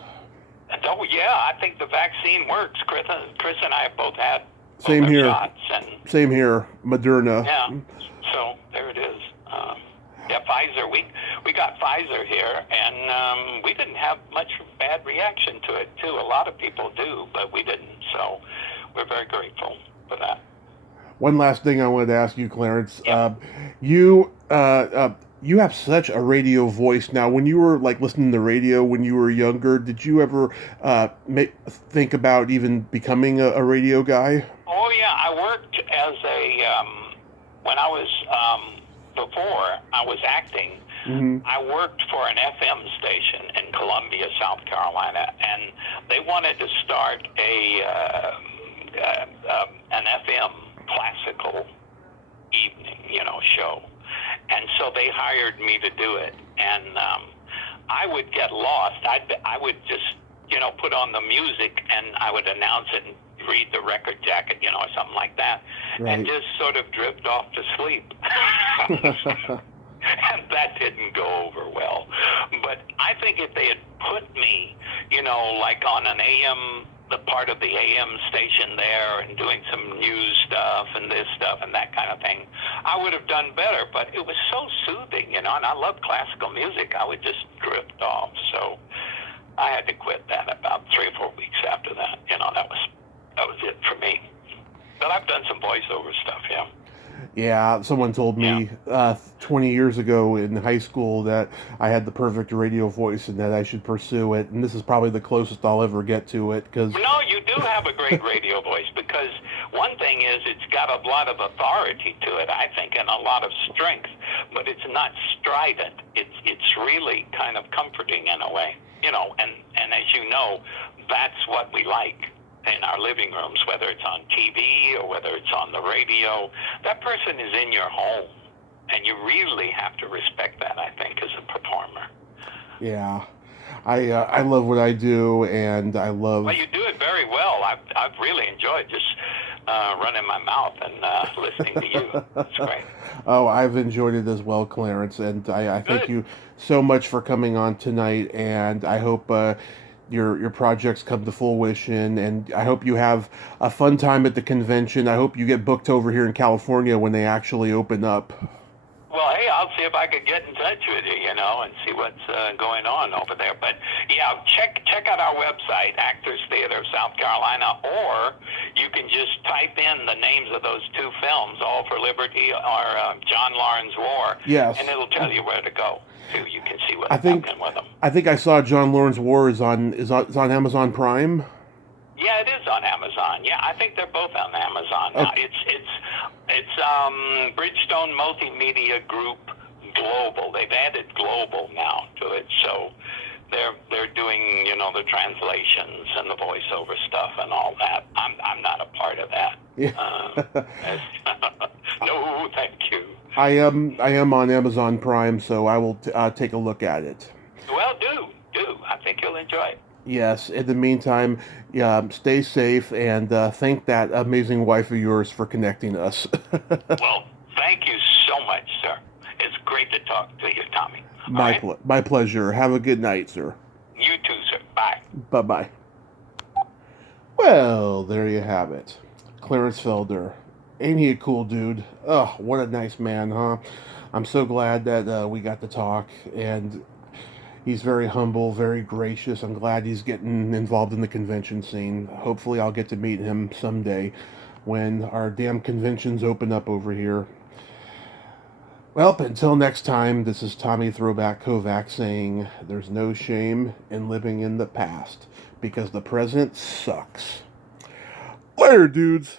Oh, yeah, I think the vaccine works. Chris and I have both had Same here. shots. Same here. Moderna. Yeah, so there it is. Pfizer. We got Pfizer here, and we didn't have much bad reaction to it, too. A lot of people do, but we didn't. So we're very grateful for that. One last thing I wanted to ask you, Clarence. Yep. You have such a radio voice now. When you were like listening to the radio when you were younger, did you ever think about even becoming a radio guy? Oh yeah, I worked as a when I was before I was acting. Mm-hmm. I worked for an FM station in Columbia, South Carolina, and they wanted to start an FM classical evening, show. And so they hired me to do it. And I would get lost. I would just, put on the music and I would announce it and read the record jacket, or something like that. Right. And just sort of drift off to sleep. And that didn't go over well. But I think if they had put me, like on an AM, the part of the AM station there and doing some news stuff and this stuff and that kind of thing, I would have done better. But it was so soothing, and I love classical music. I would just drift off. So I had to quit that about 3 or 4 weeks after that. That was it for me. But I've done some voiceover stuff, yeah. Yeah, someone told me 20 years ago in high school that I had the perfect radio voice and that I should pursue it. And this is probably the closest I'll ever get to it. No, you do have a great radio voice, because one thing is it's got a lot of authority to it, I think, and a lot of strength. But it's not strident. It's really kind of comforting in a way. And as you know, that's what we like in our living rooms, whether it's on TV or whether it's on the radio. That person is in your home, and you really have to respect that, I think, as a performer. Yeah, I love what I do, and I love... Well, you do it very well. I've really enjoyed just running my mouth and listening to you. It's great. Oh, I've enjoyed it as well, Clarence, and I thank you so much for coming on tonight, and I hope your projects come to fruition, and I hope you have a fun time at the convention. I hope you get booked over here in California when they actually open up. Well, hey, I'll see if I could get in touch with you, and see what's going on over there. But yeah, check out our website, Actors Theater of South Carolina, or you can just type in the names of those 2 films, All for Liberty or John Lauren's War, yes, and it'll tell you where to go. So you can see what's happening with them. I think I saw John Lauren's War is on Amazon Prime. Yeah, it is on Amazon. Yeah, I think they're both on Amazon now. Okay. It's Bridgestone Multimedia Group Global. They've added global now to it, so they're doing the translations and the voiceover stuff and all that. I'm not a part of that. Yeah. No, thank you. I am on Amazon Prime, so I will take a look at it. Well, do. I think you'll enjoy it. Yes. In the meantime, stay safe, and thank that amazing wife of yours for connecting us. Well, thank you so much, sir. It's great to talk to you, Tommy. My pleasure. Have a good night, sir. You too, sir. Bye. Bye-bye. Well, there you have it. Clarence Felder. Ain't he a cool dude? Oh, what a nice man, huh? I'm so glad that we got to talk, and he's very humble, very gracious. I'm glad he's getting involved in the convention scene. Hopefully I'll get to meet him someday when our damn conventions open up over here. Well, until next time, this is Tommy Throwback Kovac saying there's no shame in living in the past, because the present sucks. Later, dudes.